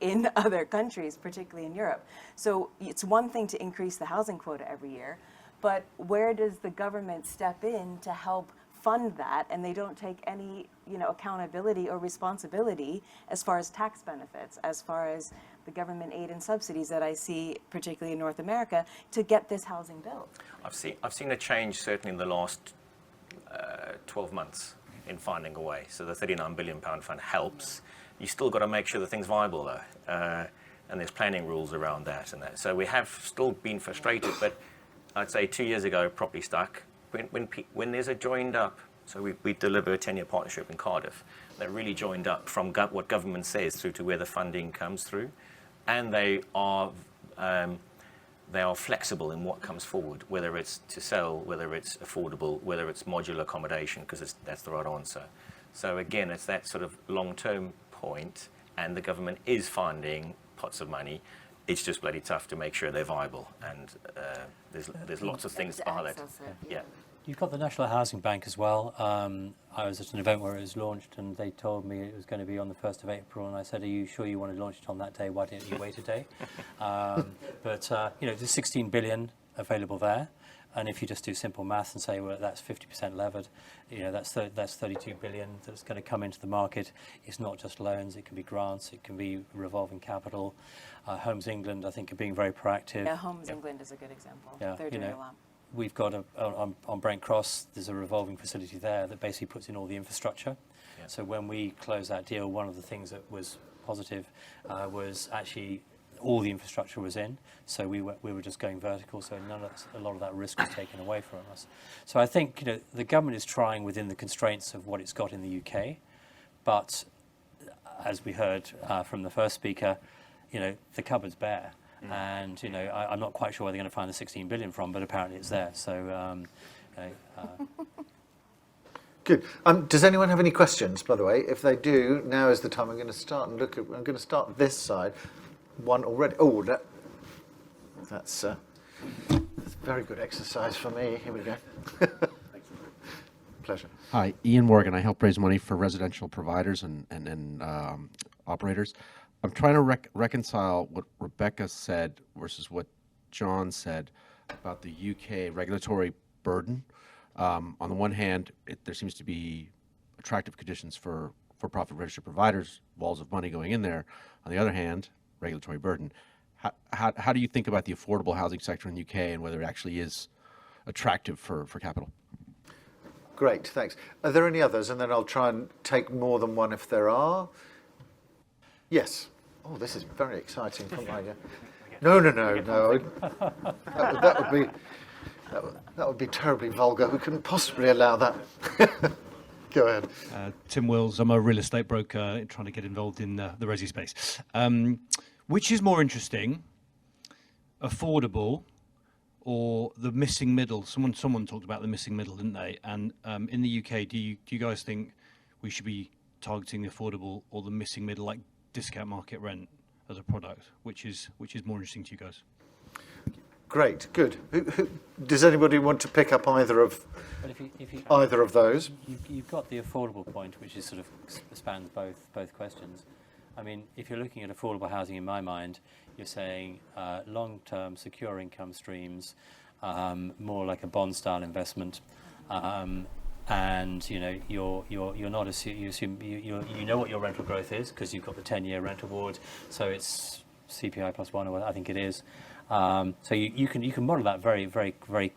in other countries, particularly in Europe. So it's one thing to increase the housing quota every year, but where does the government step in to help fund that? And they don't take any, accountability or responsibility as far as tax benefits, as far as the government aid and subsidies that I see, particularly in North America, to get this housing built. I've seen a change certainly in the last 12 months in finding a way. So the £39 billion fund helps. You still got to make sure the thing's viable, though, and there's planning rules around that and that. So we have still been frustrated, but I'd say 2 years ago, properly stuck. When there's a joined up, so we deliver a 10-year partnership in Cardiff, that really joined up from what government says through to where the funding comes through, and they are flexible in what comes forward, whether it's to sell, whether it's affordable, whether it's modular accommodation, because that's the right answer. So again, it's that sort of long-term point, and the government is finding pots of money. It's just bloody tough to make sure they're viable, and there's lots of things behind it. Yeah. You've got the National Housing Bank as well. I was at an event where it was launched, and they told me it was going to be on the 1st of April, and I said, are you sure you want to launch it on that day? Why didn't you wait a day? But there's 16 billion available there, and if you just do simple maths and say, well, that's 50% levered, that's 32 billion that's going to come into the market. It's not just loans, it can be grants, it can be revolving capital. Homes England, I think, are being very proactive. Yeah, Homes England is a good example. Yeah, They're doing a lot. We've got on Brent Cross, there's a revolving facility there that basically puts in all the infrastructure. Yeah. So when we closed that deal, one of the things that was positive was actually all the infrastructure was in. So we were just going vertical. So a lot of that risk was taken away from us. So I think the government is trying within the constraints of what it's got in the UK, but as we heard from the first speaker, the cupboard's bare. And I'm not quite sure where they're going to find the 16 billion from, but apparently it's there. So, Good. Does anyone have any questions? By the way, if they do, now is the time. I'm going to start and I'm going to start this side. One already. Oh, that's a very good exercise for me. Here we go. Pleasure. Hi, Ian Morgan. I help raise money for residential providers and operators. I'm trying to reconcile what Rebekah said versus what John said about the UK regulatory burden. On the one hand, there seems to be attractive conditions for profit registered providers, walls of money going in there. On the other hand, regulatory burden. How do you think about the affordable housing sector in the UK and whether it actually is attractive for capital? Great, thanks. Are there any others? And then I'll try and take more than one if there are. Yes. Oh, this is very exciting. No. That would be terribly vulgar. We couldn't possibly allow that. Go ahead. Tim Wills. I'm a real estate broker trying to get involved in the resi space. Which is more interesting, affordable or the missing middle? Someone talked about the missing middle, didn't they? And in the UK, do you guys think we should be targeting the affordable or the missing middle, like discount market rent as a product? Which is more interesting to you guys? Great, good. Does anybody want to pick up either of those? You've got the affordable point, which is sort of spans both questions. I mean, if you're looking at affordable housing, in my mind, you're saying long-term secure income streams, more like a bond-style investment, and you're not you assume you know what your rental growth is because you've got the 10-year rent award, so it's CPI plus 1 or what I think it is. So you can model that very, very, very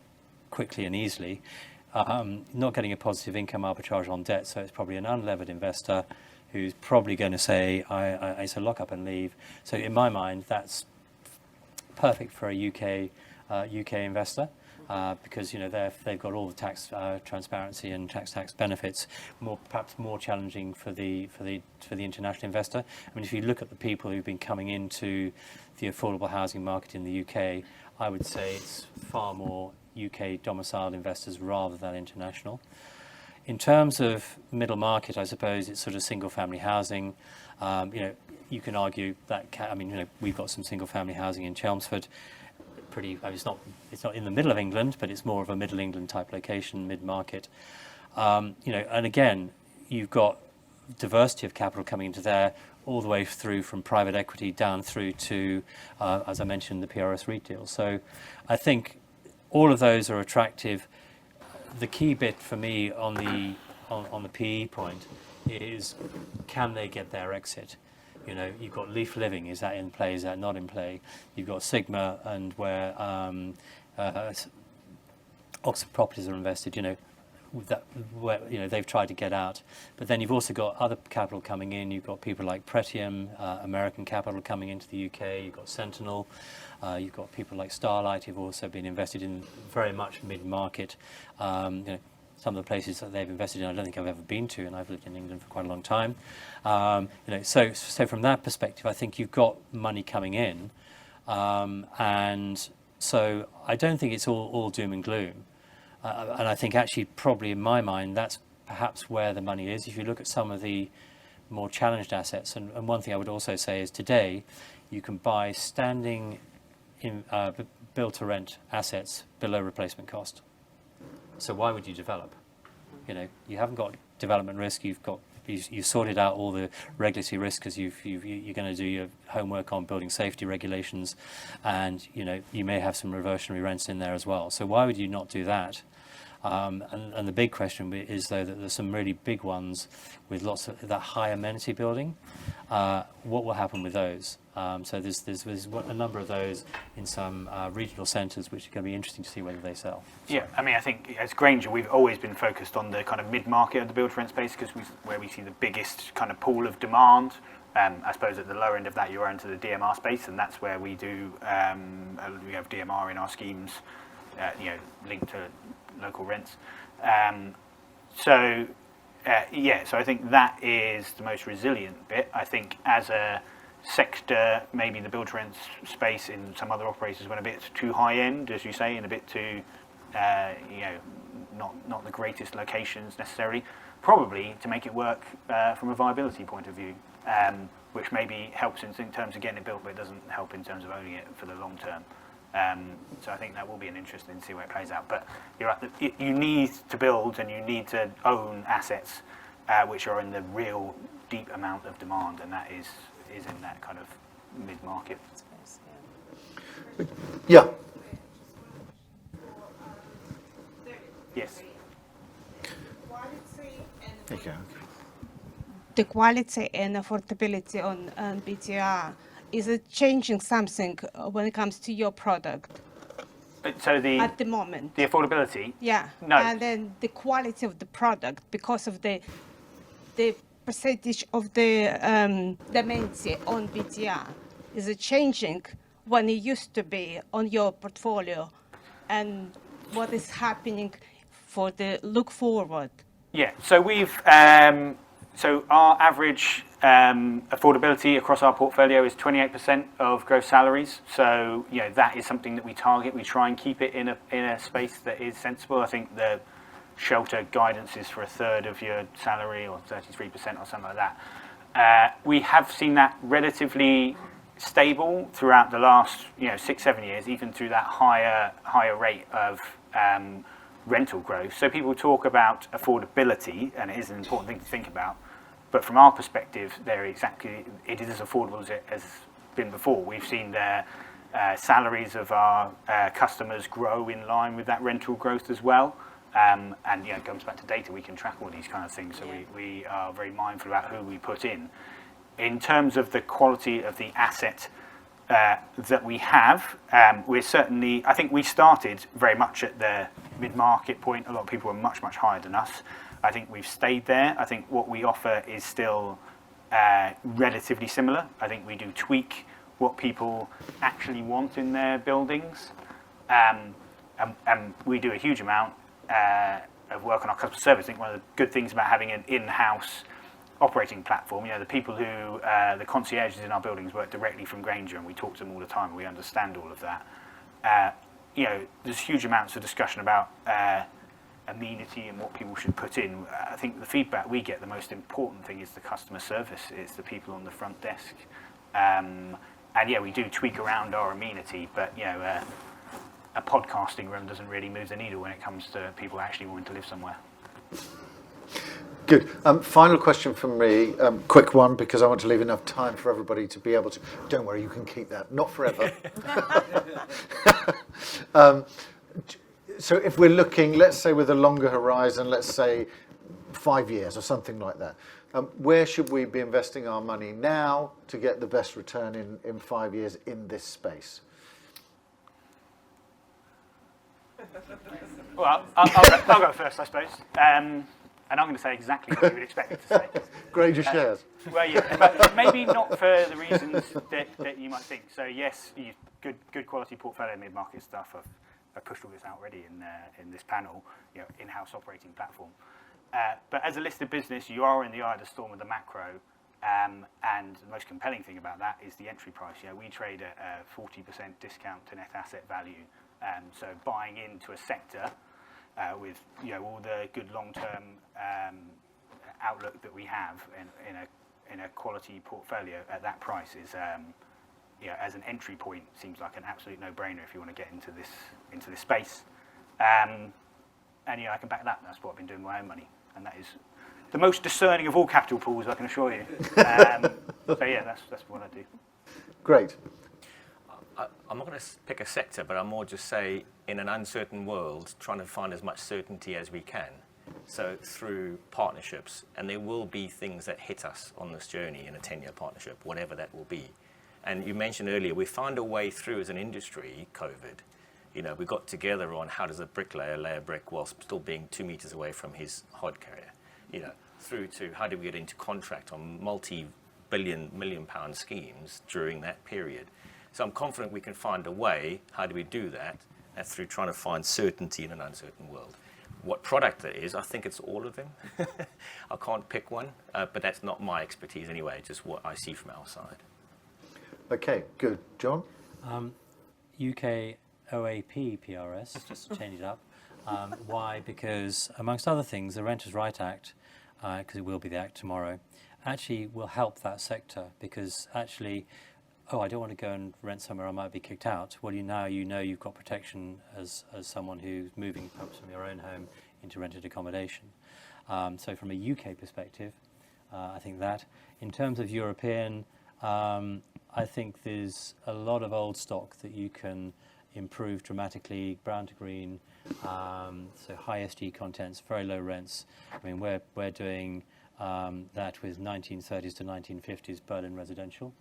quickly and easily. Not getting a positive income arbitrage on debt, so it's probably an unlevered investor who's probably going to say, I say lock up and leave. So in my mind, that's perfect for a UK investor because they've got all the tax transparency and tax benefits. Perhaps more challenging for the international investor. I mean, if you look at the people who've been coming into the affordable housing market in the UK, I would say it's far more UK domiciled investors rather than international. In terms of middle market, I suppose it's sort of single family housing. You can argue that we've got some single family housing in Chelmsford. It's not in the middle of England, but it's more of a middle England type location, mid market. And again, you've got diversity of capital coming into there, all the way through from private equity down through to, as I mentioned, the PRS REIT deal. So I think all of those are attractive. The key bit for me on the PE point is, can they get their exit? You've got Leaf Living. Is that in play? Is that not in play? You've got Sigma, and where Oxford Properties are invested. They've tried to get out. But then you've also got other capital coming in. You've got people like Pretium, American capital coming into the UK. You've got Sentinel. You've got people like Starlight who've also been invested in very much mid-market. Some of the places that they've invested in, I don't think I've ever been to, and I've lived in England for quite a long time. So from that perspective, I think you've got money coming in, and so I don't think it's all doom and gloom. And I think actually, probably in my mind, that's perhaps where the money is. If you look at some of the more challenged assets, and one thing I would also say is today, you can buy standing build-to-rent assets below replacement cost. So why would you develop? You know, you haven't got development risk. You've sorted out all the regulatory risk because you're going to do your homework on building safety regulations, and you know you may have some reversionary rents in there as well. So why would you not do that? And the big question is though that there's some really big ones with lots of that high amenity building. What will happen with those? So there's a number of those in some regional centres which are going to be interesting to see whether they sell. Yeah, I mean, I think as Grainger, we've always been focused on the kind of mid-market of the build-to-rent space because where we see the biggest kind of pool of demand. I suppose at the lower end of that, you're into the DMR space, and that's where we do. We have DMR in our schemes, linked to local rents. So I think that is the most resilient bit. I think as a sector, maybe the build-to-rent space in some other operators went a bit too high-end, as you say, and a bit too, not the greatest locations necessarily, probably to make it work from a viability point of view, which maybe helps in terms of getting it built, but it doesn't help in terms of owning it for the long term. So I think that will be an interesting to see where it plays out. But you're right, you need to build and you need to own assets which are in the real deep amount of demand, and that is in that kind of mid-market. Yeah. Yes. Okay. The quality and affordability on BTR, is it changing something when it comes to your product? So at the moment, the affordability. Yeah. No. And then the quality of the product because of the percentage of the dimension on BTR, is it changing when it used to be on your portfolio, and what is happening for the look forward? Yeah. So we've so our average affordability across our portfolio is 28% of gross salaries. So that is something that we target. We try and keep it in a space that is sensible. I think the shelter guidance is for a third of your salary, or 33% or something like that. We have seen that relatively stable throughout the last 6-7 years, even through that higher rate of rental growth. So people talk about affordability, and it is an important thing to think about. But from our perspective, it is as affordable as it has been before. We've seen the salaries of our customers grow in line with that rental growth as well. And it comes back to data. We can track all these kind of things, so we are very mindful about who we put in. In terms of the quality of the asset that we have, we're certainly, I think we started very much at the mid-market point. A lot of people were much, much higher than us. I think we've stayed there. I think what we offer is still relatively similar. I think we do tweak what people actually want in their buildings. And we do a huge amount of work on our customer service. I think one of the good things about having an in-house operating platform, the people who, the concierges in our buildings work directly from Grainger, and we talk to them all the time, and we understand all of that. There's huge amounts of discussion about amenity and what people should put in. I think the feedback we get, the most important thing is the customer service. It's the people on the front desk. And we do tweak around our amenity, but a podcasting room doesn't really move the needle when it comes to people actually wanting to live somewhere. Good. Final question from me, quick one, because I want to leave enough time for everybody to be able to. Don't worry, you can keep that. Not forever. So if we're looking, let's say with a longer horizon, let's say 5 years or something like that, where should we be investing our money now to get the best return in 5 years in this space? Well, I'll go first, I suppose. And I'm going to say exactly what you would expect me to say. Grainger shares. Well, yeah, but maybe not for the reasons that you might think. So yes, good quality portfolio mid-market stuff. I've pushed all this out already in this panel, in-house operating platform. But as a listed business, you are in the eye of the storm of the macro. And the most compelling thing about that is the entry price. We trade at a 40% discount to net asset value. So buying into a sector with all the good long-term outlook that we have in a quality portfolio at that price as an entry point, seems like an absolute no-brainer if you want to get into this space. And I can back that. That's what I've been doing with my own money, and that is the most discerning of all capital pools, I can assure you. So yeah, that's what I do. Great. I'm not going to pick a sector, but I'll more just say, in an uncertain world, trying to find as much certainty as we can. So through partnerships, and there will be things that hit us on this journey in a 10-year partnership, whatever that will be. And you mentioned earlier, we found a way through as an industry, COVID. We got together on how does a bricklayer lay a brick whilst still being 2 meters away from his hod carrier, through to how do we get into contract on multi-million-pound schemes during that period. So I'm confident we can find a way. How do we do that? That's through trying to find certainty in an uncertain world. What product that is, I think it's all of them. I can't pick one, but that's not my expertise anyway, just what I see from our side. Okay, good. John? UK OAP PRS, just to change it up. Why? Because, amongst other things, the Renters' Right Act, because it will be the Act tomorrow, actually will help that sector, because actually, I don't want to go and rent somewhere, I might be kicked out. Well, you know you've got protection as someone who's moving perhaps from your own home into rented accommodation. So from a UK perspective, I think that. In terms of European, I think there's a lot of old stock that you can improve dramatically, brown to green, so high SG contents, very low rents. I mean, we're doing that with 1930s to 1950s Berlin residential,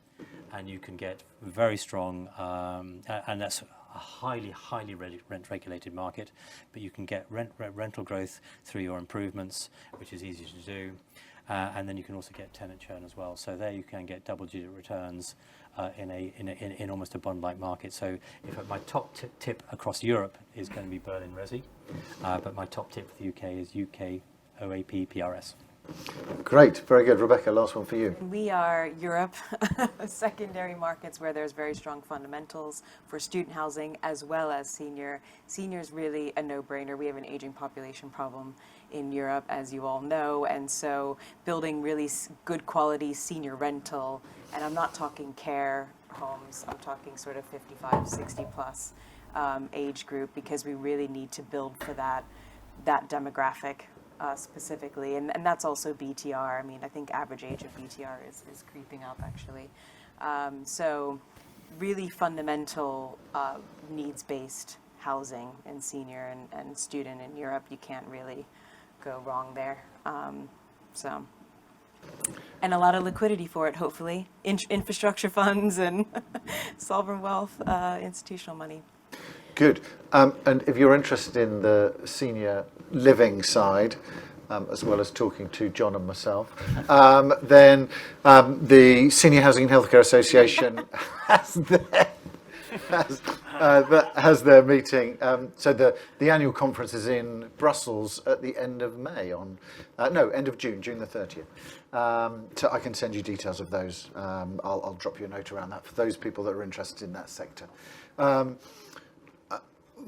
and you can get very strong, and that's a highly rent-regulated market, but you can get rental growth through your improvements, which is easy to do, and then you can also get tenant churn as well. So there you can get double-digit returns in almost a bond-like market. So if my top tip across Europe is going to be Berlin Resi, but my top tip for the UK is UK OAP PRS. Great, very good. Rebekah, last one for you. We are Europe, secondary markets where there's very strong fundamentals for student housing as well as senior. Senior is really a no-brainer. We have an aging population problem in Europe, as you all know, and so building really good quality senior rental, and I'm not talking care homes, I'm talking sort of 55, 60 plus age group, because we really need to build for that demographic. Specifically, and that's also BTR. I mean, I think average age of BTR is creeping up, actually. So really fundamental needs-based housing and senior and student in Europe, you can't really go wrong there. And a lot of liquidity for it, hopefully. Infrastructure funds and sovereign wealth, institutional money. Good. And if you're interested in the senior living side, as well as talking to John and myself, then the Senior Housing and Healthcare Association has their meeting. So the annual conference is in Brussels at the end of May, end of June the 30th. So I can send you details of those. I'll drop you a note around that for those people that are interested in that sector.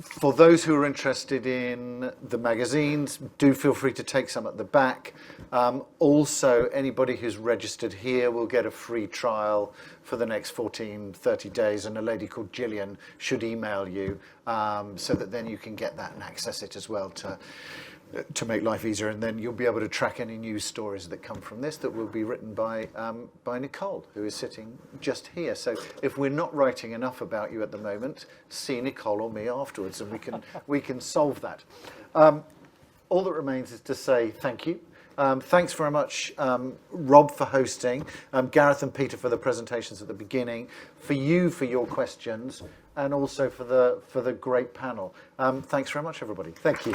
For those who are interested in the magazines, do feel free to take some at the back. Also, anybody who's registered here will get a free trial for the next 30 days, and a lady called Gillian should email you so that then you can get that and access it as well to make life easier, and then you'll be able to track any news stories that come from this that will be written by Nicole, who is sitting just here. So if we're not writing enough about you at the moment, see Nicole or me afterwards, and we can solve that. All that remains is to say thank you. Thanks very much, Rob, for hosting, Gareth and Peter for the presentations at the beginning, for you for your questions, and also for the great panel. Thanks very much, everybody. Thank you.